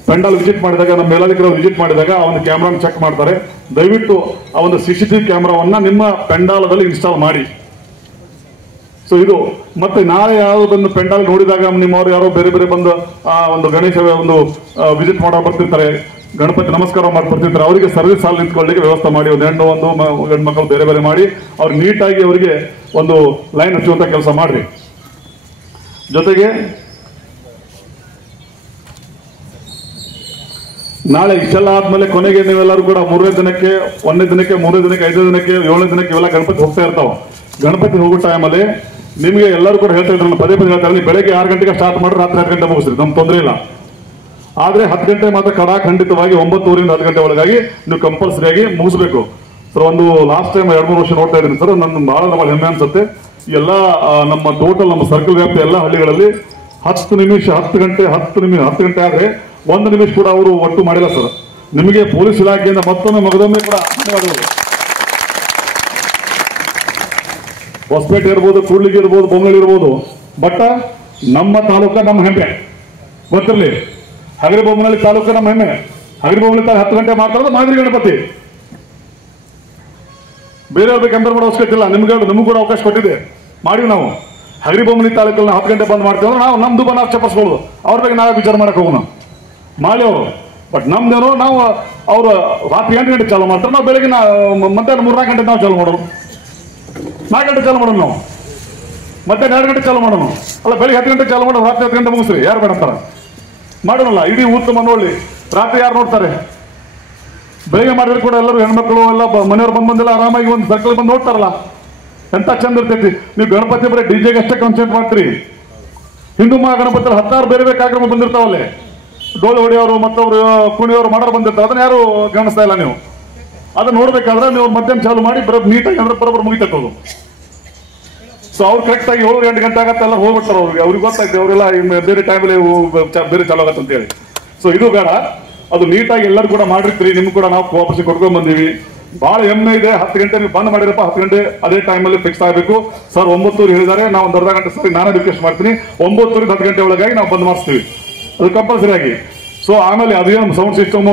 ಪೆಂಡಾಲ್ ವಿಸಿಟ್ ಮಾಡಿದಾಗ, ನಮ್ಮ ಮೇಲಾಧಿಕಾರಿಗಳು ವಿಸಿಟ್ ಮಾಡಿದಾಗ ಆ ಒಂದು ಕ್ಯಾಮ್ರಾನ ಚೆಕ್ ಮಾಡ್ತಾರೆ. ದಯವಿಟ್ಟು ಆ ಒಂದು CCTV ಕ್ಯಾಮ್ರಾವನ್ನ ನಿಮ್ಮ ಪೆಂಡಾಲದಲ್ಲಿ ಇನ್ಸ್ಟಾಲ್ ಮಾಡಿ. ಸೊ ಇದು ಮತ್ತೆ ನಾಳೆ ಯಾರು ಬಂದು ಪೆಂಡಾಲ್ ನೋಡಿದಾಗ ನಿಮ್ಮವ್ರು ಯಾರೋ ಬೇರೆ ಬಂದು ಆ ಒಂದು ಗಣೇಶ ಒಂದು ವಿಸಿಟ್ ಮಾಡೋ ಬರ್ತಿರ್ತಾರೆ, ಗಣಪತಿ ನಮಸ್ಕಾರ ಮಾಡಿ ಬರ್ತಿರ್ತಾರೆ, ಅವರಿಗೆ ಸರ್ವಿಸ್ ಸಾಲ್ ನಿಂತ್ಕೊಳ್ಳಿಕ್ಕೆ ವ್ಯವಸ್ಥೆ ಮಾಡಿ, ಒಂದು ಹೆಣ್ಣು ಒಂದು ಗಂಡು ಮಕ್ಕಳು ಬೇರೆ ಮಾಡಿ ಅವ್ರು ನೀಟಾಗಿ ಅವರಿಗೆ ಒಂದು ಲೈನ್ ಹಚ್ಚುವಂತ ಕೆಲಸ ಮಾಡ್ರಿ. ಜೊತೆಗೆ ನಾಳೆ ಇಷ್ಟೆಲ್ಲ ಆದ್ಮೇಲೆ ಕೊನೆಗೆ ನೀವೆಲ್ಲರೂ ಕೂಡ 1ನೇ ದಿನಕ್ಕೆ 5ನೇ ದಿನಕ್ಕೆ 7ನೇ ದಿನಕ್ಕೆ ಇವೆಲ್ಲ ಗಣಪತಿ ಹೋಗ್ತಾ ಇರ್ತಾವ. ಗಣಪತಿ ಹೋಗೋ ಟೈಮಲ್ಲಿ ನಿಮಗೆ ಎಲ್ಲರೂ ಕೂಡ ಹೇಳ್ತಾ ಇದ್ರು, ಪದೇ ಹೇಳ್ತಾರೆ, ಬೆಳಗ್ಗೆ 6 ಗಂಟೆಗೆ ಸ್ಟಾರ್ಟ್ ಮಾಡಿ ರಾತ್ರಿ 10 ಗಂಟೆ ಮುಗಿಸ್ರಿ, ನಮ್ಗೆ ತೊಂದರೆ ಇಲ್ಲ. ಆದ್ರೆ 10 ಗಂಟೆ ಮಾತ್ರ ಖಂಡಿತವಾಗಿ 9:30ರಿಂದ 10 ಗಂಟೆ ಒಳಗಾಗಿ ನೀವು ಕಂಪಲ್ಸರಿಯಾಗಿ ಮುಗಿಸ್ಬೇಕು. ಸರ್ ಒಂದು ಲಾಸ್ಟ್ ಟೈಮ್ 2-3 ವರ್ಷ ನೋಡ್ತಾ ಇದ್ದೀನಿ ಸರ್, ನನ್ನ ಬಹಳ ಹೆಮ್ಮೆ ಅನ್ಸುತ್ತೆ. ಎಲ್ಲ ನಮ್ಮ ಟೋಟಲ್ ನಮ್ಮ ಸರ್ಕಲ್ ವ್ಯಾಪ್ತಿ ಎಲ್ಲ ಹಳ್ಳಿಗಳಲ್ಲಿ 10 ನಿಮಿಷ 10 ಗಂಟೆ ಆದ್ರೆ 1 ನಿಮಿಷ ಕೂಡ ಅವರು ಒಟ್ಟು ಮಾಡಿಲ್ಲ ಸರ್. ನಿಮಗೆ ಪೊಲೀಸ್ ಇಲಾಖೆಯಿಂದ ಮಗದೊಮ್ಮೆ ಕೂಡ ಧನ್ಯವಾದಗಳು. ಹೊಸಪೇಟೆ ಇರ್ಬೋದು, ಕೂಡ್ಲಿಗಿ ಇರ್ಬೋದು, ಬೊಮ್ಮನಹಳ್ಳಿ ಇರ್ಬೋದು, ಬಟ್ ನಮ್ಮ ತಾಲೂಕ ನಮ್ಮ ಹೆಮ್ಮೆ ಗೊತ್ತಿರಲಿ. ಹಗರಿಬೊಮ್ಮನಹಳ್ಳಿ ತಾಲೂಕ ನಮ್ಮ ಹೆಮ್ಮೆ. ಹಗರಿಬೊಮ್ಮನಹಳ್ಳಿ 10 ಗಂಟೆ ಮಾಡ್ತಾರದು ಮಾದರಿ ಗಣಪತಿ. ಬೇರೆಯವ್ರಿಗೆ ಕಂಪೇರ್ ಮಾಡೋ ಅವಶ್ಯಕತೆ ಇಲ್ಲ, ನಿಮ್ಗೆ ಕೂಡ ಅವಕಾಶ ಕೊಟ್ಟಿದೆ, ಮಾಡಿವಿ ನಾವು. ಹಗರಿಬೊಮ್ಮನಹಳ್ಳಿ ತಾಲೂಕಲ್ಲಿ 10 ಗಂಟೆ ಬಂದ್ ಮಾಡ್ತೀವಿ, ನಾವು ನಮ್ದು ಬಂದು ಚಪ್ಪಸ್ಕೊಳ್ಳೋದು, ಅವ್ರ ಬಗ್ಗೆ ನಾವೇ ವಿಚಾರ ಮಾಡಕ್ ಹೋಗೋಣ, ಮಾಡಿ ಅವರು. ಬಟ್ ನಮ್ದೇನೋ ನಾವು ಅವರು ರಾತ್ರಿ 8 ಗಂಟೆ ಚಾಲು ಮಾಡ್ತಾರೆ, ನಾವು ಬೆಳಗ್ಗೆ ಮಧ್ಯಾಹ್ನ 3-4 ಗಂಟೆ ನಾವು ಚಾಲು ಮಾಡೋದು, 4 ಗಂಟೆ ಚಾಲು ಮಾಡೋದು ನಾವು. ಮತ್ತೆ 2 ಗಂಟೆ ಚಾಲು ಮಾಡೋಣ. ಅಲ್ಲ ಬೆಳಿಗ್ಗೆ 10 ಗಂಟೆ ಚಾಲು ಮಾಡೋಣ, ರಾತ್ರಿ 10 ಗಂಟೆ ಮುಗಿಸ್ರಿ. ಯಾರು ಬೇಡಂತಾರ? ಮಾಡೋಣಲ್ಲ. ಇಡೀ ಉತ್ತಮ ನೋಡಿ. ರಾತ್ರಿ ಯಾರು ನೋಡ್ತಾರೆ? ಬೆಳಿಗ್ಗೆ ಮಾಡಿದ್ರೆ ಕೂಡ ಎಲ್ಲರೂ ಹೆಣ್ಮಕ್ಳು ಎಲ್ಲ ಮನೆಯವ್ರು ಬಂದೆಲ್ಲ ಆರಾಮಾಗಿ ಒಂದು ಸರ್ಕಲ್ ಬಂದು ನೋಡ್ತಾರಲ್ಲ, ಎಂತ ಚಂದ ಇರ್ತೈತಿ. ನೀವು ಗಣಪತಿ ಬರೀ ಡಿಜೆಗೆ ಅಷ್ಟೇ ಕಾನ್ಸಂಟ್ರೇಟ್ ಮಾಡ್ತೀರಿ. ಹಿಂದೂ ಮಹಾಗಣಪತಿ 16 ಬೇರೆ ಬೇರೆ ಕಾರ್ಯಕ್ರಮ ಬಂದಿರ್ತಾವಲ್ಲೇ, ಡೋಲು ಹೊಡೆಯೋರು ಮತ್ತೊಬ್ರು ಕುಣಿಯೋರು ಮಾಡೋರು ಬಂದಿರ್ತಾರೆ. ಅದನ್ನ ಯಾರು ಗಮನಿಸ್ತಾ ಇಲ್ಲ. ನೀವು ಅದನ್ನ ನೋಡ್ಬೇಕಾದ್ರೆ ನೀವು ಮಧ್ಯಾಹ್ನ ಚಾಲು ಮಾಡಿ ನೀಟಾಗಿ ಅಂದ್ರೆ ಬರೋಬ್ಬರ ಮುಗಿತಕ್ಕದು. ಸೊ ಅವ್ರು ಕರೆಕ್ಟ್ ಆಗಿ 7-8 ಗಂಟೆ ಆಗತ್ತೆ ಎಲ್ಲ ಹೋಗ್ಬಿಡ್ತಾರೆ. ಅವ್ರಿಗೆ ಗೊತ್ತಾಗ್ತದೆ ಅವರೆಲ್ಲ ಬೇರೆ ಟೈಮಲ್ಲಿ ಬೇರೆ ಚಾಲು ಆಗತ್ತೆ ಅಂತ ಹೇಳಿ. ಸೊ ಇದು ಬೇಡ, ಅದು ನೀಟಾಗಿ ಎಲ್ಲರೂ ಕೂಡ ಮಾಡಿರ್ತೀರಿ. ನಿಮ್ಗೆ ಕೂಡ ನಾವು ಕೋಆಪರೇಷನ್ ಕೊಡ್ಕೊಂಡ್ ಬಂದೀವಿ. ಬಹಳ ಹೆಮ್ಮೆ ಇದೆ. 10 ಗಂಟೆ ನೀವು ಬಂದ್ ಮಾಡಿರಪ್ಪ, 10 ಗಂಟೆ ಅದೇ ಟೈಮಲ್ಲಿ ಫಿಕ್ಸ್ ಆಗಬೇಕು ಸರ್. 9 ಹೇಳಿದ್ದಾರೆ, ನಾವು ಒಂದು ಅರ್ಧ ಗಂಟೆ ಸರಿ ನಾನೇ ರಿಕ್ವೆಸ್ಟ್ ಮಾಡ್ತೀನಿ. 9 10 ಗಂಟೆ ಒಳಗಾಗಿ ನಾವು ಬಂದ್ ಮಾಡಿಸ್ತೀವಿ, ಅದು ಕಂಪಲ್ಸರಿ ಆಗಿ. ಸೊ ಆಮೇಲೆ ಅದೇನು ಸೌಂಡ್ ಸಿಸ್ಟಮ್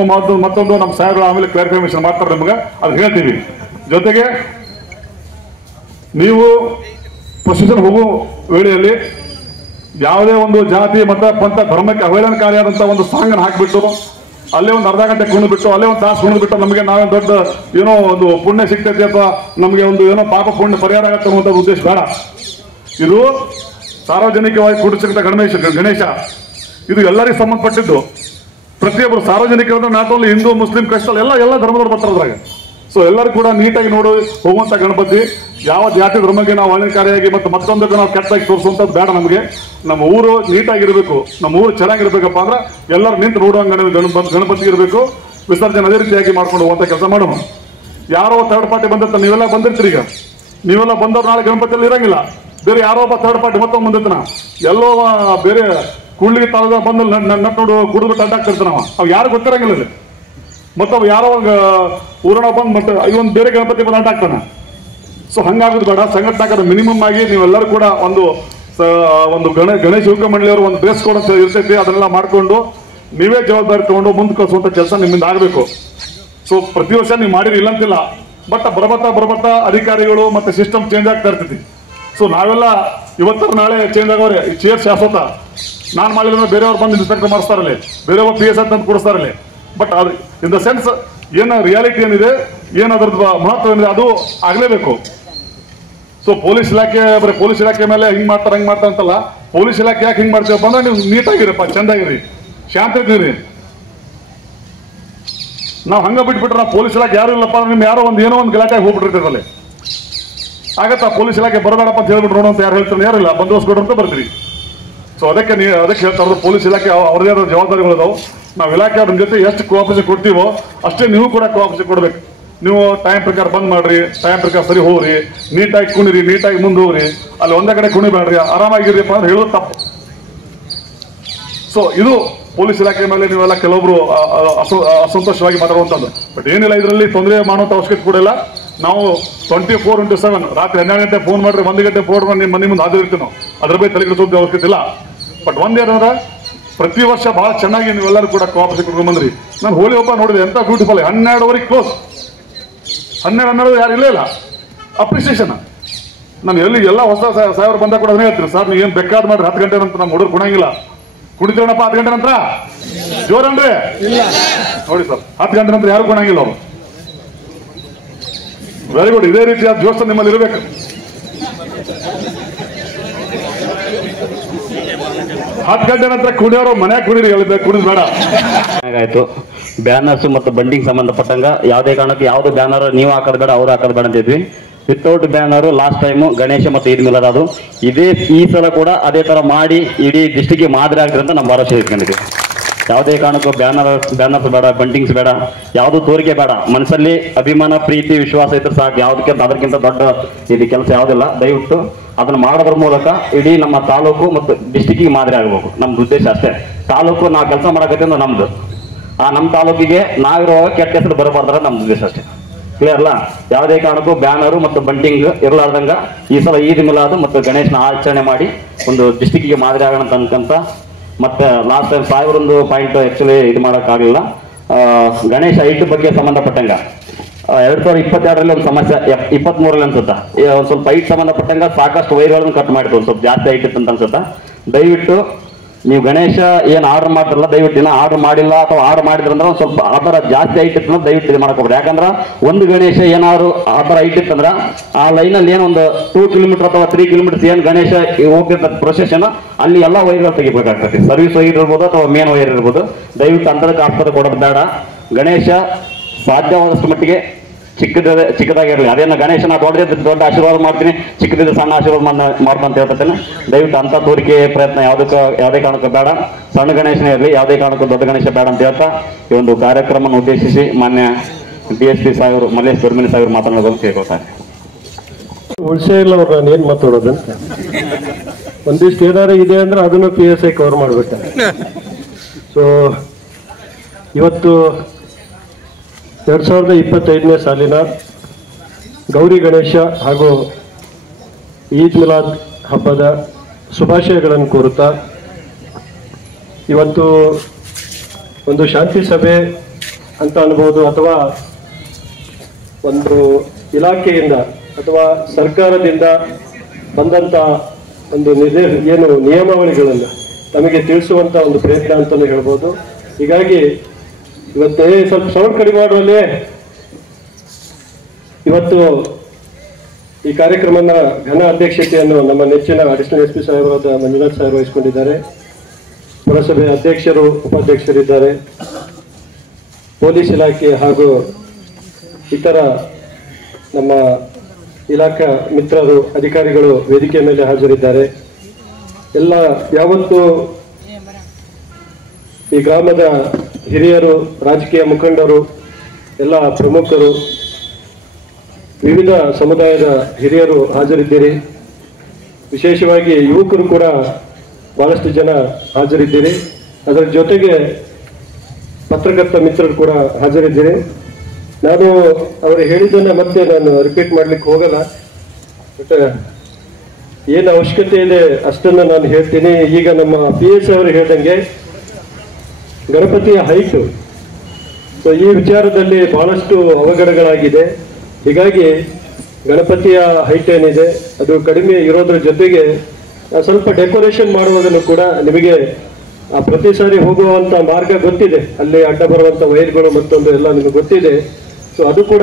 ಮತ್ತೊಂದು ನಮ್ಮ ಸಾಹೇಬರು ಆಮೇಲೆ ಕ್ಲಾರಿಫಿಕೇಶನ್ ಮಾಡ್ತಾರೆ ನಿಮ್ಗೆ, ಅದು ಹೇಳ್ತೀವಿ. ಜೊತೆಗೆ ನೀವು ಪ್ರೊಸೀಜರ್ ಹೋಗೋ ವೇಳೆಯಲ್ಲಿ ಯಾವುದೇ ಒಂದು ಜಾತಿ ಮತ ಪಂಥ ಧರ್ಮಕ್ಕೆ ಅವಹೇಳನಕಾರಿಯಾದಂತಹ ಒಂದು ಸಾಂಗ್ ಹಾಕಿಬಿಟ್ಟು ಅಲ್ಲೇ ಒಂದು ಅರ್ಧ ಗಂಟೆ ಕುಣಿದ್ಬಿಟ್ಟು ಅಲ್ಲೇ ಒಂದು ತಾಸು ಕುಣಿದ್ಬಿಟ್ಟು ನಮಗೆ ನಾವೇ ದೊಡ್ಡ ಏನೋ ಒಂದು ಪುಣ್ಯ ಸಿಗ್ತೈತಿ ಅಥವಾ ನಮಗೆ ಒಂದು ಏನೋ ಪಾಪ ಪುಣ್ಯ ಪರಿಹಾರ ಆಗತ್ತೆ ಅನ್ನುವಂಥ ಉದ್ದೇಶ ಬೇಡ. ಇದು ಸಾರ್ವಜನಿಕವಾಗಿ ಕೂಡಿಸಿದ ಗಣೇಶ ಇದು ಎಲ್ಲರಿಗೂ ಸಂಬಂಧಪಟ್ಟಿದ್ದು. ಪ್ರತಿಯೊಬ್ಬರು ಸಾರ್ವಜನಿಕರು ನಾಟ್ ಓನ್ಲಿ ಹಿಂದೂ ಮುಸ್ಲಿಂ ಕ್ರೈಸ್ತಲ್ ಎಲ್ಲ ಧರ್ಮದವ್ರು ಬರ್ತಾರೆ ಅದ್ರಾಗ. ಸೊ ಎಲ್ಲರೂ ಕೂಡ ನೀಟಾಗಿ ನೋಡಿ ಹೋಗುವಂತ ಗಣಪತಿ. ಯಾವ ಜಾತಿ ಧರ್ಮಕ್ಕೆ ನಾವು ಅಲಂಕಾರಿಯಾಗಿ ಮತ್ತು ಮತ್ತೊಂದಕ್ಕೆ ನಾವು ಕೆಟ್ಟಾಗಿ ತೋರಿಸುವಂಥದ್ದು ಬೇಡ. ನಮಗೆ ನಮ್ಮ ಊರು ನೀಟಾಗಿರ್ಬೇಕು, ನಮ್ಮ ಊರು ಚೆನ್ನಾಗಿರ್ಬೇಕಪ್ಪ ಅಂದ್ರೆ ಎಲ್ಲರೂ ನಿಂತು ನೋಡುವಂಗ ಗಣಪತಿ ಇರಬೇಕು. ವಿಸರ್ಜನೆ ಅದೇ ರೀತಿಯಾಗಿ ಮಾಡ್ಕೊಂಡು ಹೋಗುವಂತ ಕೆಲಸ ಮಾಡೋಣ. ಯಾರೋ ಥರ್ಡ್ ಪಾರ್ಟಿ ಬಂದಿರ್ತಾರೆ, ನೀವೆಲ್ಲ ಬಂದಿರ್ತೀರಿ. ಈಗ ನೀವೆಲ್ಲ ಬಂದವ್ರು ನಾಳೆ ಗಣಪತಿಯಲ್ಲಿ ಇರಂಗಿಲ್ಲ. ಬೇರೆ ಯಾರೋ ಒಬ್ಬ ಥರ್ಡ್ ಪಾರ್ಟಿ ಮತ್ತೊಂದು ಬಂದಿರ್ತಾನ, ಎಲ್ಲೋ ಬೇರೆ ಕುಳ್ಳಿಗೆ ತಾಳದ ಬಂದು ನಟ್ ನೋಡು ಕುಡಿದ್ಬಿಟ್ಟು ಅಡ್ಡಾಗ್ತಿರ್ತಾನವ. ಅವ್ ಯಾರು ಗೊತ್ತಿರಂಗಿಲ್ಲ ಅಲ್ಲಿ. ಮತ್ತವ್ ಯಾರೋ ಊರಣ ಬಂದು ಮತ್ತೆ ಇವೊಂದು ಬೇರೆ ಗಣಪತಿ ಬಂದು ಅಡ್ಡಾಗ್ತಾನ. ಸೊ ಹಂಗಾಗೋದು ಬೇಡ. ಸಂಘಟನಾಕಾರ ಮಿನಿಮಮ್ ಆಗಿ ನೀವೆಲ್ಲರೂ ಕೂಡ ಒಂದು ಗಣೇಶ ಉಪ ಮಂಡಳಿಯವರು ಒಂದು ಡ್ರೆಸ್ ಕೋಡ್ ಅಂತ ಇರ್ತೈತಿ, ಅದನ್ನೆಲ್ಲ ಮಾಡ್ಕೊಂಡು ನೀವೇ ಜವಾಬ್ದಾರಿ ತಗೊಂಡು ಮುಂದೆ ಕಳಿಸುವಂತ ಕೆಲಸ ನಿಮ್ಮಿಂದ ಆಗಬೇಕು. ಸೊ ಪ್ರತಿ ವರ್ಷ ನೀವು ಮಾಡಿರಿ ಇಲ್ಲ ಅಂತಿಲ್ಲ, ಬಟ್ ಬರ್ಬತ್ತಾ ಅಧಿಕಾರಿಗಳು ಮತ್ತೆ ಸಿಸ್ಟಮ್ ಚೇಂಜ್ ಆಗ್ತಾ ಇರ್ತೈತಿ. ಸೊ ನಾವೆಲ್ಲ ಇವತ್ತರ ನಾಳೆ ಚೇಂಜ್ ಆಗೋರೆ. ಈ ಚೇರ್ ಶಾಶ್ವತ. ನಾನು ಮಾಡಿದ್ರೆ ಬೇರೆಯವ್ರು ಬಂದು ಇನ್ಸ್ಪೆಕ್ಟರ್ ಮಾಡಿಸ್ತಾರಲ್ಲಿ, ಬೇರೆಯವ್ರು PS ಅಂತ ಕೊಡಿಸ್ತಾರಲ್ಲಿ. ಬಟ್ ಅದು ಇನ್ ದ ಸೆನ್ಸ್ ಏನ ರಿಯಾಲಿಟಿ ಏನಿದೆ, ಏನದ್ರದ್ದು ಮಹತ್ವ ಏನಿದೆ ಅದು ಆಗ್ಲೇಬೇಕು. ಸೊ ಪೊಲೀಸ್ ಇಲಾಖೆ ಬರೀ ಪೊಲೀಸ್ ಇಲಾಖೆ ಮೇಲೆ ಹಿಂಗ್ ಮಾಡ್ತಾರೆ ಹಂಗ್ ಮಾಡ್ತಾರೆ ಅಂತಲ್ಲ. ಪೊಲೀಸ್ ಇಲಾಖೆ ಯಾಕೆ ಹಿಂಗ್ ಮಾಡ್ತೀವಪ್ಪ ಅಂದ್ರೆ ನೀವು ನೀಟಾಗಿರಪ್ಪ, ಚಂದಾಗಿರಿ, ಶಾಂತ ಇದ್ದೀರಿ. ನಾವು ಹಂಗ ಬಿಟ್ಬಿಟ್ರೆ ನಾವು ಪೊಲೀಸ್ ಇಲಾಖೆ ಯಾರು ಇಲ್ಲಪ್ಪ ಅಂದ್ರೆ ನಿಮ್ ಯಾರೋ ಏನೋ ಒಂದು ಗಲಾಟೆ ಹೋಗ್ಬಿಟ್ಟಿರ್ತದಲ್ಲಿ ಆಗತ್ತಾ. ಪೊಲೀಸ್ ಇಲಾಖೆ ಬರಬೇಡಪ್ಪ ಅಂತ ಹೇಳ್ಬಿಟ್ಟು ನೋಡೋ ಅಂತ ಯಾರು ಹೇಳ್ತಾರೆ? ಯಾರಿಲ್ಲ, ಬಂದೋಬಸ್ತ್ ಕೊಡ್ರಿ ಅಂತ ಬರ್ತೀರಿ. ಸೊ ಅದಕ್ಕೆ ಹೇಳ್ತಾ ಇರೋದು ಪೊಲೀಸ್ ಇಲಾಖೆ ಅವ್ರದೇ ಆದ ಜವಾಬ್ದಾರಿಗಳಿದಾವೆ. ನಾವು ಇಲಾಖೆ ಅವ್ರ ಜೊತೆ ಎಷ್ಟು ಕೋಆಪರೇಷನ್ ಕೊಡ್ತೀವೋ ಅಷ್ಟೇ ನೀವು ಕೂಡ ಕೋಆಪರೇಷನ್ ಕೊಡ್ಬೇಕು. ನೀವು ಟೈಮ್ ಪ್ರಕಾರ ಬಂದ್ ಮಾಡ್ರಿ, ಟೈಮ್ ಪ್ರಕಾರ ಸರಿ ಹೋಗ್ರಿ, ನೀಟಾಗಿ ಕುಣಿರಿ, ನೀಟಾಗಿ ಮುಂದೆ ಹೋಗ್ರಿ. ಅಲ್ಲಿ ಒಂದೇ ಕಡೆ ಕುಣಿಬೇಡ್ರಿ, ಆರಾಮಾಗಿರಿಯಪ್ಪ ಅಂದ್ರೆ ಹೇಳೋದು ತಪ್ಪು. ಸೊ ಇದು ಪೊಲೀಸ್ ಇಲಾಖೆ ಮೇಲೆ ನೀವೆಲ್ಲ ಕೆಲವೊಬ್ರು ಅಸಂತೋಷವಾಗಿ ಮಾತಾಡುವಂಥದ್ದು. ಬಟ್ ಏನಿಲ್ಲ, ಇದರಲ್ಲಿ ತೊಂದರೆ ಮಾಡುವಂಥ ಅವಶ್ಯಕತೆ ಕೂಡ ಇಲ್ಲ. ನಾವು 24x7 ರಾತ್ರಿ 12 ಗಂಟೆ ಫೋನ್ ಮಾಡ್ರಿ, 1 ಗಂಟೆ ಫೋನ್ ಮಾಡಿ ನಿಮ್ಮ ಮನೆ ಮುಂದೆ ಹಾಜರಿರ್ತೀವಿ ನಾವು. ಅದ್ರ ಬಗ್ಗೆ ತಲೆ ಕೆಡಿಸೋದು ಅವಶ್ಯಕತೆ ಇಲ್ಲ. ಬಟ್ ಒಂದೇನಂದ್ರೆ ಪ್ರತಿ ವರ್ಷ ಬಹಳ ಚೆನ್ನಾಗಿ ನೀವೆಲ್ಲರೂ ಕೂಡ ಕೋಆಪರೇಷನ್ ಕೊಡ್ಕೊಂಡು ಬಂದ್ರಿ. ನಾನು ಹೋಳಿ ಹಬ್ಬ ನೋಡಿದೆ, ಎಂತ ಬ್ಯೂಟಿಫುಲ್. 12ವರೆಗೆ ಕ್ಲೋಸ್. 12 ಯಾರು ಇಲ್ಲೇ ಇಲ್ಲ. ಅಪ್ರಿಸಿಯೇಷನ್. ನಾನು ಎಲ್ಲ ಹೊಸ ಸಾಹೇಬರು ಬಂದಾಗ ಕೂಡ ಅದನ್ನೇ ಹೇಳ್ತೀನಿ, ಸರ್ ನೀವು ಏನು ಬೇಕಾದ್ ಮಾಡ್ರಿ, 10 ಗಂಟೆ ನಂತರ ನಮ್ಮ ಹುಡುಗರು ಕುಣಂಗಿಲ್ಲ. ಕುಡಿತೀವನಪ್ಪ 10 ಗಂಟೆ ನಂತರ ಜೋರನ್ರಿ ನೋಡಿ ಸರ್. 10 ಗಂಟೆ ನಂತರ ಯಾರು ಕುಣಂಗಿಲ್ಲ ಅವರು. Very good. ಇದೇ ರೀತಿಯಾದ ಜೋಶ ನಿಮ್ಮಲ್ಲಿ ಇರಬೇಕು. ಹತ್ತು ಗಂಟೆ ನಂತರ ಕುಣಿಯೋರು ಮನ್ಯಾಗ ಕುಣಿರಿ, ಕುಣಿದ್ ಬೇಡ. ಆಯ್ತು. ಬ್ಯಾನರ್ಸ್ ಮತ್ತು ಬಂಡಿಂಗ್ ಸಂಬಂಧಪಟ್ಟಂಗ ಯಾವುದೇ ಕಾರಣಕ್ಕೆ ಯಾವ್ದು ಬ್ಯಾನರ್ ನೀವು ಹಾಕೋದ್ ಬೇಡ, ಅವ್ರು ಹಾಕೋದ್ ಬೇಡ ಅಂತಿದ್ವಿ. Without banner last time Ganesha ಮತ್ತು ಈದ್ ಮಿಲಾದ್ ಅದು ಈ ಸಲ ಕೂಡ ಅದೇ ತರ ಮಾಡಿ ಇಡೀ ಡಿಸ್ಟಿಕ್ಗೆ ಮಾದರಿ ಆಗ್ತದೆ ಅಂತ ನಮ್ಮ ಭರವಸೆ ಇಟ್ಕೊಂಡಿದ್ವಿ. ಯಾವುದೇ ಕಾರಣಕ್ಕೂ ಬ್ಯಾನರ್ಸ್ ಬೇಡ, ಬಂಟಿಂಗ್ಸ್ ಬೇಡ, ಯಾವುದು ತೋರಿಕೆ ಬೇಡ. ಮನಸ್ಸಲ್ಲಿ ಅಭಿಮಾನ, ಪ್ರೀತಿ, ವಿಶ್ವಾಸ ಇದ್ರೆ ಸಾಕು. ಅದಕ್ಕಿಂತ ದೊಡ್ಡ ಇದು ಕೆಲಸ ಯಾವುದಿಲ್ಲ. ದಯವಿಟ್ಟು ಅದನ್ನ ಮಾಡೋದ್ರ ಮೂಲಕ ಇಡೀ ನಮ್ಮ ತಾಲೂಕು ಮತ್ತು ಡಿಸ್ಟಿಕ್ಕಿಗೆ ಮಾದರಿ ಆಗಬೇಕು. ನಮ್ದು ಉದ್ದೇಶ ಅಷ್ಟೇ. ತಾಲೂಕು ನಾವು ಕೆಲಸ ಮಾಡಕತ್ತಿಂದ ನಮ್ದು, ನಮ್ಮ ತಾಲೂಕಿಗೆ ನಾವಿರುವಾಗ ಕೆಟ್ಟ ಹೆಸರು ಬರಬಾರ್ದಾರ ನಮ್ದು ಉದ್ದೇಶ ಅಷ್ಟೇ. ಕ್ಲಿಯರ್ ಅಲ್ಲ? ಯಾವುದೇ ಕಾರಣಕ್ಕೂ ಬ್ಯಾನರು ಮತ್ತು ಬಂಟಿಂಗ್ ಇರಲಾರ್ದಂಗ ಈ ಸಲ ಈದ್ ಮಿಲಾದ್ ಮತ್ತು ಗಣೇಶನ ಆಚರಣೆ ಮಾಡಿ ಒಂದು ಡಿಸ್ಟಿಕ್ಗೆ ಮಾದರಿ ಆಗೋಣ ಅಂತ. ಮತ್ತೆ ಲಾಸ್ಟ್ ಟೈಮ್ ಸಾಹೇಬರೊಂದು ಪಾಯಿಂಟ್ ಆಕ್ಚುಲಿ ಇದು ಮಾಡೋಕ್ಕಾಗಲಿಲ್ಲ. ಗಣೇಶ ಹೈಟ್ ಬಗ್ಗೆ ಸಂಬಂಧಪಟ್ಟಂಗ 2022ರಲ್ಲಿ ಒಂದು ಸಮಸ್ಯೆ, 23ರಲ್ಲಿ ಅನ್ಸುತ್ತಾ, ಒಂದು ಸ್ವಲ್ಪ ಹೈಟ್ ಸಂಬಂಧಪಟ್ಟಂಗ ಸಾಕಷ್ಟು ವೈರ್ಗಳನ್ನು ಕಟ್ ಮಾಡಿತ್ತು. ಒಂದು ಸ್ವಲ್ಪ ಜಾಸ್ತಿ ಹೈಟ್ ಇತ್ತು ಅಂತ ಅನ್ಸುತ್ತಾ. ದಯವಿಟ್ಟು ನೀವು ಗಣೇಶ ಏನು ಆರ್ಡರ್ ಮಾಡ್ತಾರಲ್ಲ ದಯವಿಟ್ಟು ದಿನ ಆರ್ಡರ್ ಮಾಡಿಲ್ಲ ಅಥವಾ ಆರ್ಡರ್ ಮಾಡಿದ್ರಂದ್ರೆ ಒಂದು ಸ್ವಲ್ಪ ಆ ಥರ ಜಾಸ್ತಿ ಐಟಿತ್ತು ದಯವಿಟ್ಟು ಇದು ಮಾಡ್ಕೊಬೇಡಿ. ಯಾಕಂದ್ರೆ ಒಂದು ಗಣೇಶ ಏನಾದ್ರು ಆ ಥರ ಐಟಿತ್ತಂದ್ರೆ ಆ ಲೈನಲ್ಲಿ ಏನೊಂದು 2 ಕಿಲೋಮೀಟರ್ ಅಥವಾ 3 ಕಿಲೋಮೀಟರ್ಸ್ ಏನು ಗಣೇಶ ಹೋಗ್ತಿರ್ತದೆ ಪ್ರೊಸೆಷನ್ ಅಲ್ಲಿ ಎಲ್ಲ ವೈರ್ಗಳು ತೆಗಿಬೇಕಾಗ್ತದೆ. ಸರ್ವಿಸ್ ವೈರ್ ಇರ್ಬೋದು ಅಥವಾ ಮೇನ್ ವೈರ್ ಇರ್ಬೋದು. ದಯವಿಟ್ಟು ಅಂತರಕ್ಕೆ ಆಸ್ಪತ್ರೆ ಕೊಡೋದು ಬೇಡ. ಗಣೇಶ ಸಾಧ್ಯವಾದಷ್ಟು ಮಟ್ಟಿಗೆ ಚಿಕ್ಕದಾಗಿರಲಿ. ಅದೇನು ಗಣೇಶನ ದೊಡ್ಡ ಆಶೀರ್ವಾದ ಮಾಡ್ತೀನಿ, ಚಿಕ್ಕದಿದ್ದು ಸಣ್ಣ ಆಶೀರ್ವಾದ ಮಾಡ್ಬಂತ ಹೇಳ್ತೇನೆ. ದಯವಿಟ್ಟು ಅಂತ ತೋರಿಕೆ ಪ್ರಯತ್ನ ಯಾವುದೇ ಕಾರಣಕ್ಕೂ ಬೇಡ. ಸಣ್ಣ ಗಣೇಶನೇ ಇರಲಿ, ಯಾವುದೇ ಕಾರಣಕ್ಕೂ ದೊಡ್ಡ ಗಣೇಶ ಬೇಡ ಅಂತ ಹೇಳ್ತಾ ಈ ಒಂದು ಕಾರ್ಯಕ್ರಮವನ್ನು ಉದ್ದೇಶಿಸಿ ಮಾನ್ಯ DSP ಸಾಹೇಬರು ಮಲ್ಲೇಶ್ ದೊಡ್ಮನಿ ಸಾಹೇಬರು ಮಾತನಾಡೋದು ಕೇಳ್ಕೊತಾರೆ. ಉಳಿಸೇ ಇಲ್ಲ ಅವ್ರು ನಾನು ಏನು ಮಾತಾಡೋದು. ಒಂದಿಷ್ಟು ಏನಾರು ಇದೆ ಅಂದ್ರೆ ಅದನ್ನು PSI ಕವರ್ ಮಾಡ್ಬೇಕು. ಸೊ ಇವತ್ತು 2025ನೇ ಸಾಲಿನ ಗೌರಿ ಗಣೇಶ ಹಾಗೂ ಈದ್ ಮಿಲಾದ್ ಹಬ್ಬದ ಶುಭಾಶಯಗಳನ್ನು ಕೋರುತ್ತಾ ಇವತ್ತು ಒಂದು ಶಾಂತಿ ಸಭೆ ಅಂತ ಅನ್ಬೋದು ಅಥವಾ ಒಂದು ಇಲಾಖೆಯಿಂದ ಅಥವಾ ಸರ್ಕಾರದಿಂದ ಬಂದಂಥ ಒಂದು ಏನು ನಿಯಮಾವಳಿಗಳನ್ನು ನಮಗೆ ತಿಳಿಸುವಂಥ ಒಂದು ಪ್ರಯತ್ನ ಅಂತಲೇ ಹೇಳ್ಬೋದು. ಹೀಗಾಗಿ ಇವತ್ತೇ ಸ್ವಲ್ಪ ಸೌಂಡ್ ಕಡಿಮೆ ಮಾಡುವಲ್ಲಿ ಇವತ್ತು ಈ ಕಾರ್ಯಕ್ರಮದ ಘನ ಅಧ್ಯಕ್ಷತೆಯನ್ನು ನಮ್ಮ ನೆಚ್ಚಿನ ಅಡಿಷನಲ್ SP ಸಾಹೇಬರಾದ ಮಂಜುನಾಥ್ ಸಾಹೇಬ್ ವಹಿಸಿಕೊಂಡಿದ್ದಾರೆ. ಪುರಸಭೆ ಅಧ್ಯಕ್ಷರು ಉಪಾಧ್ಯಕ್ಷರಿದ್ದಾರೆ. ಪೊಲೀಸ್ ಇಲಾಖೆ ಹಾಗೂ ಇತರ ನಮ್ಮ ಇಲಾಖಾ ಮಿತ್ರರು ಅಧಿಕಾರಿಗಳು ವೇದಿಕೆ ಮೇಲೆ ಹಾಜರಿದ್ದಾರೆ. ಎಲ್ಲ ಯಾವತ್ತು ಈ ಗ್ರಾಮದ ಹಿರಿಯರು, ರಾಜಕೀಯ ಮುಖಂಡರು, ಎಲ್ಲ ಪ್ರಮುಖರು, ವಿವಿಧ ಸಮುದಾಯದ ಹಿರಿಯರು ಹಾಜರಿದ್ದೀರಿ. ವಿಶೇಷವಾಗಿ ಯುವಕರು ಕೂಡ ಬಹಳಷ್ಟು ಜನ ಹಾಜರಿದ್ದೀರಿ. ಅದರ ಜೊತೆಗೆ ಪತ್ರಕರ್ತ ಮಿತ್ರರು ಕೂಡ ಹಾಜರಿದ್ದೀರಿ. ನಾನು ಅವರು ಹೇಳಿದ್ದನ್ನ ಮತ್ತೆ ನಾನು ರಿಪೀಟ್ ಮಾಡ್ಲಿಕ್ಕೆ ಹೋಗಲ್ಲ. ಬಟ್ ಏನು ಅವಶ್ಯಕತೆ ಇದೆ ಅಷ್ಟನ್ನು ನಾನು ಹೇಳ್ತೀನಿ. ಈಗ ನಮ್ಮ PSI ಅವರು ಹೇಳ್ದಂಗೆ ಗಣಪತಿಯ ಹೈಟು, ಸೊ ಈ ವಿಚಾರದಲ್ಲಿ ಬಹಳಷ್ಟು ಅವಘಡಗಳಾಗಿದೆ. ಹೀಗಾಗಿ ಗಣಪತಿಯ ಹೈಟ್ ಏನಿದೆ ಅದು ಕಡಿಮೆ ಇರೋದ್ರ ಜೊತೆಗೆ ಸ್ವಲ್ಪ ಡೆಕೋರೇಷನ್ ಮಾಡುವುದನ್ನು ಕೂಡ ನಿಮಗೆ ಪ್ರತಿ ಸಾರಿ ಹೋಗುವಂಥ ಮಾರ್ಗ ಗೊತ್ತಿದೆ. ಅಲ್ಲಿ ಅಡ್ಡ ಬರುವಂಥ ವೈರ್ಗಳು ಮತ್ತೊಂದು ಎಲ್ಲ ನಿಮಗೆ ಗೊತ್ತಿದೆ. ಸೊ ಅದು ಕೂಡ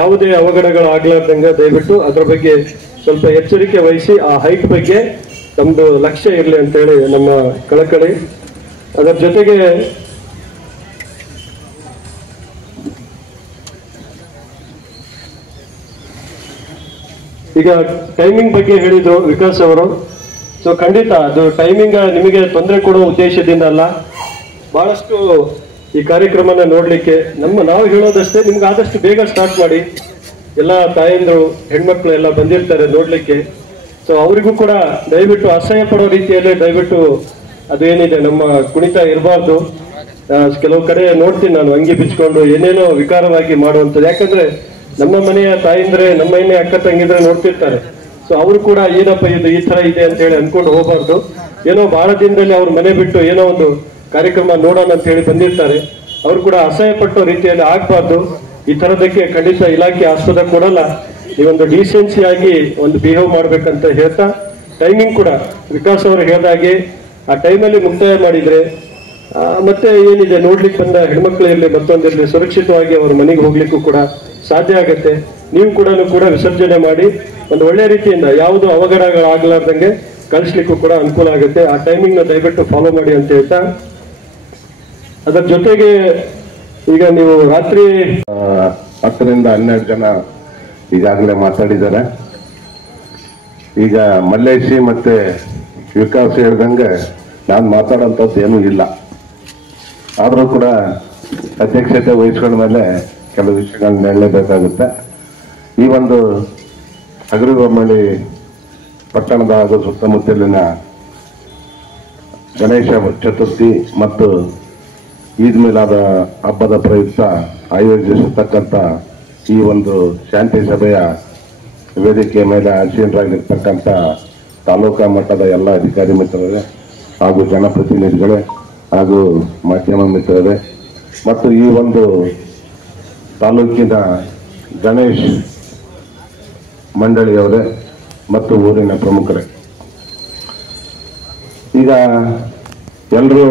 ಯಾವುದೇ ಅವಘಡಗಳಾಗ್ಲಾರ್ದಂಗೆ ದಯವಿಟ್ಟು ಅದರ ಬಗ್ಗೆ ಸ್ವಲ್ಪ ಎಚ್ಚರಿಕೆ ವಹಿಸಿ ಆ ಹೈಟ್ ಬಗ್ಗೆ ನಮ್ಮದು ಲಕ್ಷ್ಯ ಇರಲಿ ಅಂತೇಳಿ ನಮ್ಮ ಕಳಕಳಿ. ಅದರ ಜೊತೆಗೆ ಈಗ ಟೈಮಿಂಗ್ ಬಗ್ಗೆ ಹೇಳಿದ್ರು ವಿಕಾಸ್ ಅವರು. ಸೊ ಖಂಡಿತ ಅದು ಟೈಮಿಂಗ್ ನಿಮಗೆ ತೊಂದರೆ ಕೊಡುವ ಉದ್ದೇಶದಿಂದ ಅಲ್ಲ. ಬಹಳಷ್ಟು ಈ ಕಾರ್ಯಕ್ರಮನ ನೋಡ್ಲಿಕ್ಕೆ ನಾವು ಹೇಳೋದಷ್ಟೇ, ನಿಮ್ಗೆ ಆದಷ್ಟು ಬೇಗ ಸ್ಟಾರ್ಟ್ ಮಾಡಿ. ಎಲ್ಲ ತಾಯಂದ್ರು ಹೆಣ್ಮಕ್ಳು ಎಲ್ಲ ಬಂದಿರ್ತಾರೆ ನೋಡ್ಲಿಕ್ಕೆ. ಸೊ ಅವರಿಗೂ ಕೂಡ ದಯವಿಟ್ಟು ಅಸಹ್ಯ ಪಡೋ ರೀತಿಯಲ್ಲೇ ದಯವಿಟ್ಟು ಅದೇನಿದೆ ನಮ್ಮ ಕುಣಿತ ಇರಬಾರ್ದು. ಕೆಲವು ಕಡೆ ನೋಡ್ತೀನಿ ನಾನು ಅಂಗಿ ಬಿಚ್ಕೊಂಡು ಏನೇನೋ ವಿಕಾರವಾಗಿ ಮಾಡುವಂಥದ್ದು. ಯಾಕಂದ್ರೆ ನಮ್ಮ ಮನೆಯ ತಾಯಿಂದ್ರೆ ನಮ್ಮ ಮನೆ ಅಕ್ಕ ತಂಗಿದ್ರೆ ನೋಡ್ತಿರ್ತಾರೆ. ಸೊ ಅವರು ಕೂಡ ಏನಪ್ಪ ಇದು ಈ ತರ ಇದೆ ಅಂತ ಹೇಳಿ ಅನ್ಕೊಂಡು ಹೋಗ್ಬಾರ್ದು. ಏನೋ ಬಹಳ ದಿನದಲ್ಲಿ ಅವ್ರ ಮನೆ ಬಿಟ್ಟು ಏನೋ ಒಂದು ಕಾರ್ಯಕ್ರಮ ನೋಡೋಣ ಅಂತ ಹೇಳಿ ಬಂದಿರ್ತಾರೆ. ಅವ್ರು ಕೂಡ ಅಸಹ್ಯ ಪಟ್ಟೋ ರೀತಿಯಲ್ಲಿ ಆಗ್ಬಾರ್ದು. ಈ ತರದಕ್ಕೆ ಖಂಡಿತ ಇಲಾಖೆ ಆಸ್ಪದ ಕೊಡಲ್ಲ. ನೀವೊಂದು ಡಿಸೆನ್ಸಿ ಆಗಿ ಒಂದು ಬಿಹೇವ್ ಮಾಡ್ಬೇಕಂತ ಹೇಳ್ತಾ, ಟೈಮಿಂಗ್ ಕೂಡ ವಿಕಾಸ್ ಅವರು ಹೇಳಿದಾಗೆ ಆ ಟೈಮಲ್ಲಿ ಮುಕ್ತಾಯ ಮಾಡಿದ್ರೆ ಮತ್ತೆ ಏನಿದೆ ನೋಡ್ಲಿಕ್ಕೆ ಬಂದ ಹೆಣ್ಮಕ್ಳು ಇರಲಿ ಮತ್ತೊಂದಿರಲಿ ಸುರಕ್ಷಿತವಾಗಿ ಅವ್ರ ಮನೆಗೆ ಹೋಗ್ಲಿಕ್ಕೂ ಕೂಡ ಸಾಧ್ಯ ಆಗತ್ತೆ. ನೀವು ಕೂಡ ವಿಸರ್ಜನೆ ಮಾಡಿ ಒಂದು ಒಳ್ಳೆ ರೀತಿಯಿಂದ ಯಾವುದು ಅವಘಡಗಳಾಗಲಾರ್ದಂಗೆ ಕಳಿಸ್ಲಿಕ್ಕೂ ಕೂಡ ಅನುಕೂಲ ಆಗುತ್ತೆ. ಆ ಟೈಮಿಂಗ್ ನ ದಯವಿಟ್ಟು ಫಾಲೋ ಮಾಡಿ ಅಂತ ಹೇಳ್ತಾ, ಅದರ ಜೊತೆಗೆ ಈಗ ನೀವು ರಾತ್ರಿ 10 ರಿಂದ 12 ಜನ ಈಗಾಗಲೇ ಮಾತಾಡಿದ್ದಾರೆ. ಈಗ ಮಲ್ಲೇಶಿ ಮತ್ತೆ ವಿಕಾಸ್ ಹೇಳ್ದಂಗೆ ನಾನು ಮಾತಾಡೋಂಥದ್ದು ಏನೂ ಇಲ್ಲ. ಆದರೂ ಕೂಡ ಅಧ್ಯಕ್ಷತೆ ವಹಿಸ್ಕೊಂಡ ಮೇಲೆ ಕೆಲವು ವಿಷಯಗಳನ್ನ ಹೇಳಲೇಬೇಕಾಗುತ್ತೆ. ಈ ಒಂದು ಹಗರಿಬೊಮ್ಮಳ್ಳಿ ಪಟ್ಟಣದ ಹಾಗೂ ಸುತ್ತಮುತ್ತಲಿನ ಗಣೇಶ ಚತುರ್ಥಿ ಮತ್ತು ಈದ್ ಮಿಲಾದ ಹಬ್ಬದ ಪ್ರಯುಕ್ತ ಆಯೋಜಿಸತಕ್ಕಂಥ ಈ ಒಂದು ಶಾಂತಿ ಸಭೆಯ ವೇದಿಕೆಯ ಮೇಲೆ ಆಸೀನರಾಗಿರ್ತಕ್ಕಂಥ ತಾಲೂಕಾ ಮಟ್ಟದ ಎಲ್ಲ ಅಧಿಕಾರಿ ಮಿತ್ರರೇ ಹಾಗೂ ಜನಪ್ರತಿನಿಧಿಗಳೇ ಹಾಗೂ ಮಾಧ್ಯಮ ಮಿತ್ರರೇ ಮತ್ತು ಈ ಒಂದು ತಾಲೂಕಿನ ಗಣೇಶ್ ಮಂಡಳಿಯವರೇ ಮತ್ತು ಊರಿನ ಪ್ರಮುಖರೇ, ಈಗ ಎಲ್ಲರೂ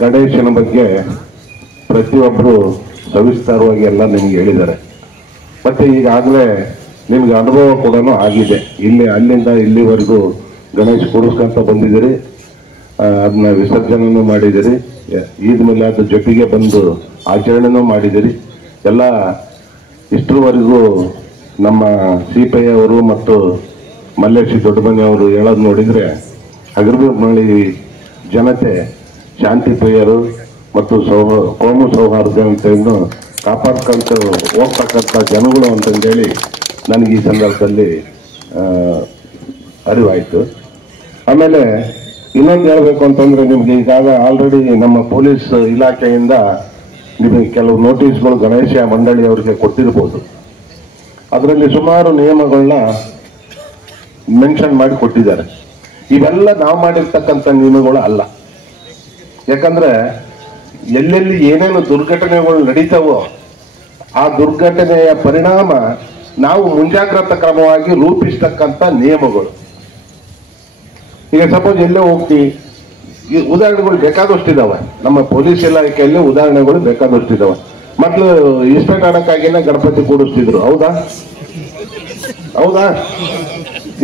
ಗಣೇಶನ ಬಗ್ಗೆ ಪ್ರತಿಯೊಬ್ಬರು ಸವಿಸ್ತಾರವಾಗಿ ಎಲ್ಲ ನಿಮ್ಗೆ ಹೇಳಿದ್ದಾರೆ. ಮತ್ತೆ ಈಗಾಗಲೇ ನಿಮ್ಗೆ ಅನುಭವ ಕೂಡ ಆಗಿದೆ. ಅಲ್ಲಿಂದ ಇಲ್ಲಿವರೆಗೂ ಗಣೇಶ ಕೂಡಿಸ್ಕೊಂತ ಬಂದಿದ್ದೀರಿ, ಅದನ್ನ ವಿಸರ್ಜನೆನೂ ಮಾಡಿದಿರಿ, ಈದ್ ಮಿಲಾದ್ ಜೊತೆಗೆ ಬಂದು ಆಚರಣೆನೂ ಮಾಡಿದಿರಿ. ಎಲ್ಲ ಇಷ್ಟರವರೆಗೂ ನಮ್ಮ ಸಿಪೈ ಅವರು ಮತ್ತು ಮಲ್ಲೇಶ್ ದೊಡ್ಡಮನಿ ಅವರು ಹೇಳೋದು ನೋಡಿದರೆ ಹಗರ್ಬಳ್ಳಿ ಜನತೆ ಶಾಂತಿ ಪ್ರಿಯರು ಮತ್ತು ಕೋಮು ಸೌಹಾರ್ದತೆಯನ್ನು ಕಾಪಾಡ್ಕೊಂತ ಹೋಗ್ತಕ್ಕಂಥ ಜನಗಳು ಅಂತಂದೇಳಿ ನನಗೆ ಈ ಸಂದರ್ಭದಲ್ಲಿ ಅರಿವಾಯಿತು. ಆಮೇಲೆ ಇನ್ನೊಂದು ಹೇಳಬೇಕು ಅಂತಂದರೆ, ನಿಮಗೆ ಈಗಾಗ ಆಲ್ರೆಡಿ ನಮ್ಮ ಪೊಲೀಸ್ ಇಲಾಖೆಯಿಂದ ನಿಮಗೆ ಕೆಲವು ನೋಟಿಸ್ಗಳು ಗಣೇಶ ಮಂಡಳಿಯವರಿಗೆ ಕೊಟ್ಟಿರ್ಬೋದು. ಅದರಲ್ಲಿ ಸುಮಾರು ನಿಯಮಗಳನ್ನ ಮೆನ್ಷನ್ ಮಾಡಿ ಕೊಟ್ಟಿದ್ದಾರೆ. ಇವೆಲ್ಲ ನಾವು ಮಾಡಿರ್ತಕ್ಕಂಥ ನಿಯಮಗಳು ಅಲ್ಲ. ಯಾಕಂದ್ರೆ ಎಲ್ಲೆಲ್ಲಿ ಏನೇನು ದುರ್ಘಟನೆಗಳು ನಡೀತಾವೋ ಆ ದುರ್ಘಟನೆಯ ಪರಿಣಾಮ ನಾವು ಮುಂಜಾಗ್ರತಾ ಕ್ರಮವಾಗಿ ರೂಪಿಸ್ತಕ್ಕಂಥ ನಿಯಮಗಳು. ಈಗ ಸಪೋಸ್ ಎಲ್ಲೇ ಹೋಗ್ತೀವಿ, ಈ ಉದಾಹರಣೆಗಳು ಬೇಕಾದಷ್ಟಿದಾವೆ. ನಮ್ಮ ಪೊಲೀಸ್ ಇಲಾಖೆಯಲ್ಲಿ ಉದಾಹರಣೆಗಳು ಬೇಕಾದಷ್ಟಿದಾವೆ. ಮೊದಲು ಇಸ್ಪೇಟ್ ಆಡಕ್ಕಾಗಿನ ಗಣಪತಿ ಕೂಡಿಸ್ತಿದ್ರು, ಹೌದಾ?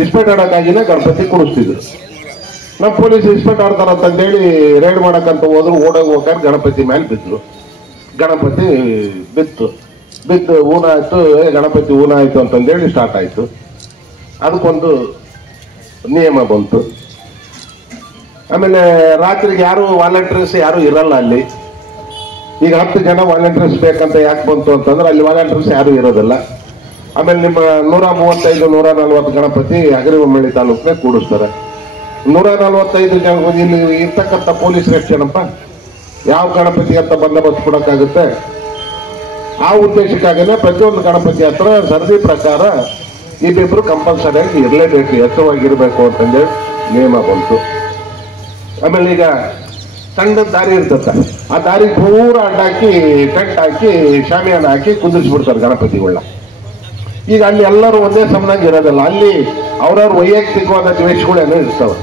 ಇಸ್ಪೇಟ್ ಆಡಕ್ಕಾಗಿನ ಗಣಪತಿ ಕೂಡಿಸ್ತಿದ್ರು. ನಮ್ಮ ಪೊಲೀಸ್ ಇಸ್ಪೇಟ್ ಆಡ್ತಾರಂತಂದೇಳಿ ರೇಡ್ ಮಾಡಕ್ಕಂತ ಹೋದ್ರು, ಹೋಗ್ಬೇಕಾದ್ರೆ ಗಣಪತಿ ಮೇಲೆ ಬಿದ್ರು. ಗಣಪತಿ ಬಿತ್ತು ಊನ ಆಯ್ತು, ಗಣಪತಿ ಊನ ಆಯ್ತು ಅಂತಂದೇಳಿ ಸ್ಟಾರ್ಟ್ ಆಯ್ತು. ಅದಕ್ಕೊಂದು ನಿಯಮ ಬಂತು. ಆಮೇಲೆ ರಾತ್ರಿಗೆ ಯಾರು ವಾಲಂಟಿಯರ್ಸ್ ಯಾರು ಇರಲ್ಲ ಅಲ್ಲಿ. ಈಗ 10 ಜನ ವಾಲಂಟಿಯರ್ಸ್ ಬೇಕಂತ ಯಾಕೆ ಬಂತು ಅಂತಂದ್ರೆ ಅಲ್ಲಿ ವಾಲಂಟಿಯರ್ಸ್ ಯಾರು ಇರೋದಿಲ್ಲ. ಆಮೇಲೆ ನಿಮ್ಮ 135, 140 ಗಣಪತಿ ಹಗರಿಬೊಮ್ಮಳ್ಳಿ ತಾಲೂಕಿನಾಗ ಕೂಡಿಸ್ತಾರೆ. 145 ಜನ ಇಲ್ಲಿ ಇರ್ತಕ್ಕಂಥ ಪೊಲೀಸ್ ರಕ್ಷಣಪ್ಪ ಯಾವ ಗಣಪತಿ ಅಂತ ಬಂದೋಬಸ್ತ್ ಕೊಡಕ್ಕಾಗುತ್ತೆ? ಆ ಉದ್ದೇಶಕ್ಕಾಗನೇ ಪ್ರತಿಯೊಂದು ಗಣಪತಿ ಹತ್ರ ಸರದಿ ಪ್ರಕಾರ ಇಬ್ಬಿಬ್ರು ಕಂಪಲ್ಸರಿಯಾಗಿ ಇರಲೇಬೇಕು, ಎತ್ತರವಾಗಿರ್ಬೇಕು ಅಂತಂದೇಳಿ ನಿಯಮ ಬಂತು. ಆಮೇಲೆ ಈಗ ಸಣ್ಣ ದಾರಿ ಇರ್ತದೆ, ಆ ದಾರಿ ಪೂರ ಅಡ್ಡಾಕಿ ಟೆಂಟ್ ಹಾಕಿ ಶಾಮಿಯಾನ ಹಾಕಿ ಕುಂದಿಸ್ಬಿಡ್ತಾರೆ ಗಣಪತಿಗಳನ್ನ. ಈಗ ಅಲ್ಲಿ ಎಲ್ಲರೂ ಒಂದೇ ಸಮನಾಗಿ ಇರೋದಲ್ಲ, ಅಲ್ಲಿ ಅವ್ರವ್ರ ವೈಯಕ್ತಿಕವಾದ ದ್ವೇಷಗಳೇನೋ ಇರ್ತವೆ.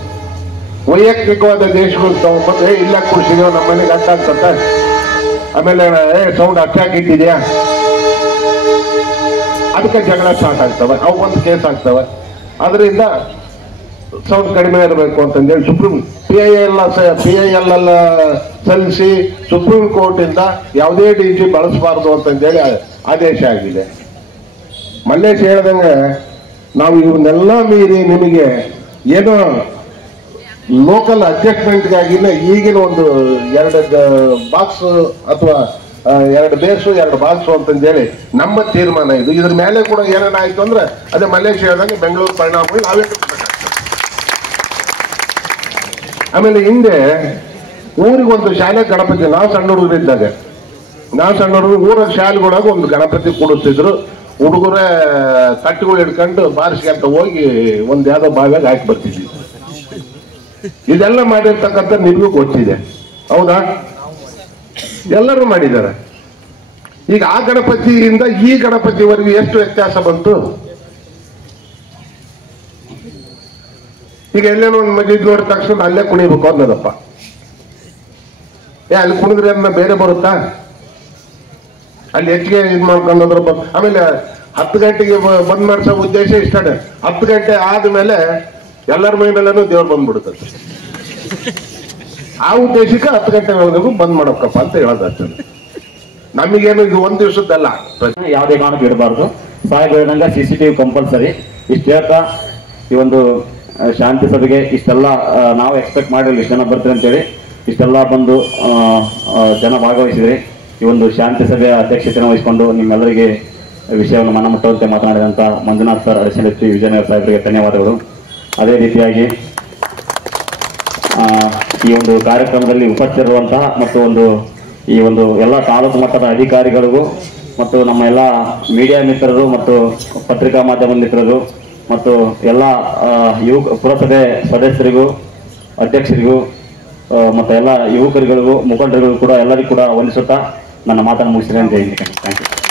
ವೈಯಕ್ತಿಕವಾದ ದೇಶಗಳು ತಗೊಂಡ್ಬಂದು ಇಲ್ಲ ಕೂಡಿಸಿದೀವ ನಮ್ಮ ಮನೆಗೆ ಅಡ್ಡ ಆಗ್ತದೆ, ಆಮೇಲೆ ಸೌಂಡ್ ಅಟ್ಟಾಕಿಟ್ಟಿದ್ಯಾ, ಅದಕ್ಕೆ ಜಗಳ ಸ್ಟಾರ್ಟ್ ಆಗ್ತವೆ, ಅವು ಒಂದು ಕೇಸ್ ಆಗ್ತವೆ. ಅದರಿಂದ ಸೌಂಡ್ ಕಡಿಮೆ ಇರಬೇಕು ಅಂತಂದೇಳಿ PIL ಎಲ್ಲ ಸಲ್ಲಿಸಿ ಸುಪ್ರೀಂ ಕೋರ್ಟ್ ಇಂದ ಯಾವುದೇ DG ಬಳಸಬಾರ್ದು ಅಂತಂದೇಳಿ ಆದೇಶ ಆಗಿದೆ. ಮಲ್ಲೇಶ್ ಹೇಳ್ದಂಗೆ ನಾವು ಇವನ್ನೆಲ್ಲ ಮೀರಿ ನಿಮಗೆ ಏನೋ ಲೋಕಲ್ ಅಡ್ಜಸ್ಟ್ಮೆಂಟ್ಗಾಗಿನ ಈಗಿನ ಒಂದು 2 ಬಾಕ್ಸ್ ಅಥವಾ 2 ಬೇಸು 2 ಬಾಕ್ಸು ಅಂತಂದೇಳಿ ನಮ್ಮ ತೀರ್ಮಾನ ಇದು. ಇದ್ರ ಮೇಲೆ ಕೂಡ ಏನೇನಾಯ್ತು ಅಂದ್ರೆ ಅದೇ ಮಲ್ಲೇಶ್ ಹೇಳ್ದಂಗೆ ಬೆಂಗಳೂರು ಪರಿಣಾಮಗಳು ನಾವೇ ಕಟ್ಟಬೇಕಾಗ್ತದೆ. ಆಮೇಲೆ ಹಿಂದೆ ಊರಿಗೊಂದು ಶಾಲೆ ಗಣಪತಿ, ನಾವು ಸಣ್ಣ ಹುಡುಗರಿದ್ದಾಗ ಊರ ಶಾಲೆಗಳಾಗ ಒಂದು ಗಣಪತಿ ಕೂಡಿಸ್ತಿದ್ರು. ಹುಡುಗರೇ ತಟ್ಟುಗಳು ಹಿಡ್ಕೊಂಡು ಬಾರಿಸ್ಕೊಂತ ಹೋಗಿ ಒಂದ್ ಯಾವ್ದೋ ಬಾವಿಯಾಗ ಹಾಕಿ ಬರ್ತಿದ್ವಿ. ಇದೆಲ್ಲ ಮಾಡಿರ್ತಕ್ಕಂಥ ನಿಮಗೂ ಗೊತ್ತಿದೆ, ಹೌದಾ? ಎಲ್ಲರೂ ಮಾಡಿದ್ದಾರೆ. ಈಗ ಆ ಗಣಪತಿಯಿಂದ ಈ ಗಣಪತಿವರೆಗೂ ಎಷ್ಟು ವ್ಯತ್ಯಾಸ ಬಂತು? ಈಗ ಎಲ್ಲೇನೋ ಒಂದು ಮಜೀದ್ ನೋಡಿದ ತಕ್ಷಣ ಅಲ್ಲೇ ಕುಣಿಬೇಕು ಅನ್ನೋದಪ್ಪ. ಅಲ್ಲಿ ಕುಣಿದ್ರೆ ಅನ್ನ ಬೇರೆ ಬರುತ್ತಾ? ಅಲ್ಲಿ ಹೆಚ್ಚಿಗೆ ಇದು ಮಾಡ್ಕೊಂಡ್ರು. ಆಮೇಲೆ 10 ಗಂಟೆಗೆ ಬಂದ್ ಮಾಡಿಸೋ ಉದ್ದೇಶ ಇಷ್ಟ. 10 ಗಂಟೆ ಆದ್ಮೇಲೆ ಎಲ್ಲರ ಮೈ ಮೇಲೂ ದೇವ್ರು ಬಂದ್ಬಿಡುತ್ತೆ. ಆ ಉದ್ದೇಶಕ್ಕೆ 10 ಗಂಟೆವರೆಗೂ ಬಂದ್ ಮಾಡಬೇಕಪ್ಪ ಅಂತ ಹೇಳೋದಷ್ಟೇ. ನಮಗೇನು ಇದು ಒಂದ್ ದಿವಸದ್ದಲ್ಲ, ಯಾವುದೇ ಕಾರಣಕ್ಕೂ ಇಡಬಾರ್ದು. ಸಾಹೇಬ್ ಹೇಳಿದಂಗ CCTV ಕಂಪಲ್ಸರಿ. ಇಷ್ಟು ಹೇಳ್ತಾ ಈ ಒಂದು ಶಾಂತಿ ಸಭೆಗೆ ಇಷ್ಟೆಲ್ಲ ನಾವು ಎಕ್ಸ್ಪೆಕ್ಟ್ ಮಾಡಿರಲಿಲ್ಲ ಇಷ್ಟು ಜನ ಬರ್ತಾರೆ ಅಂತೇಳಿ. ಇಷ್ಟೆಲ್ಲ ಬಂದು ಜನ ಭಾಗವಹಿಸಿದ್ರಿ. ಈ ಒಂದು ಶಾಂತಿ ಸಭೆಯ ಅಧ್ಯಕ್ಷತೆಯನ್ನು ವಹಿಸಿಕೊಂಡು ನಿಮ್ಮೆಲ್ಲರಿಗೆ ವಿಷಯವನ್ನು ಮನಮುಟ್ಟುವಂತೆ ಮಾತನಾಡಿದಂಥ Manjunath sir, additional SP Vijayanagara ಸಾಹೇಬರಿಗೆ ಧನ್ಯವಾದಗಳು. ಅದೇ ರೀತಿಯಾಗಿ ಈ ಒಂದು ಕಾರ್ಯಕ್ರಮದಲ್ಲಿ ಉಪಸ್ಥಿತರಿರುವಂತಹ ಮತ್ತು ಈ ಒಂದು ಎಲ್ಲ ತಾಲೂಕು ಮಟ್ಟದ ಅಧಿಕಾರಿಗಳಿಗೂ ಮತ್ತು ನಮ್ಮ ಎಲ್ಲ ಮೀಡಿಯಾ ಮಿತ್ರರು ಮತ್ತು ಪತ್ರಿಕಾ ಮಾಧ್ಯಮ ಮಿತ್ರರು ಮತ್ತು ಎಲ್ಲ ಪುರಸಭೆ ಸದಸ್ಯರಿಗೂ ಅಧ್ಯಕ್ಷರಿಗೂ ಮತ್ತು ಎಲ್ಲ ಯುವಕರಿಗಳಿಗೂ ಮುಖಂಡರಿಗೂ ಕೂಡ ಎಲ್ಲರಿಗೂ ಕೂಡ ವಂದಿಸುತ್ತಾ ನನ್ನ ಮಾತನ್ನು ಮುಗಿಸಿದೆ ಅಂತ ಹೇಳ್ತೀನಿ. Thank you.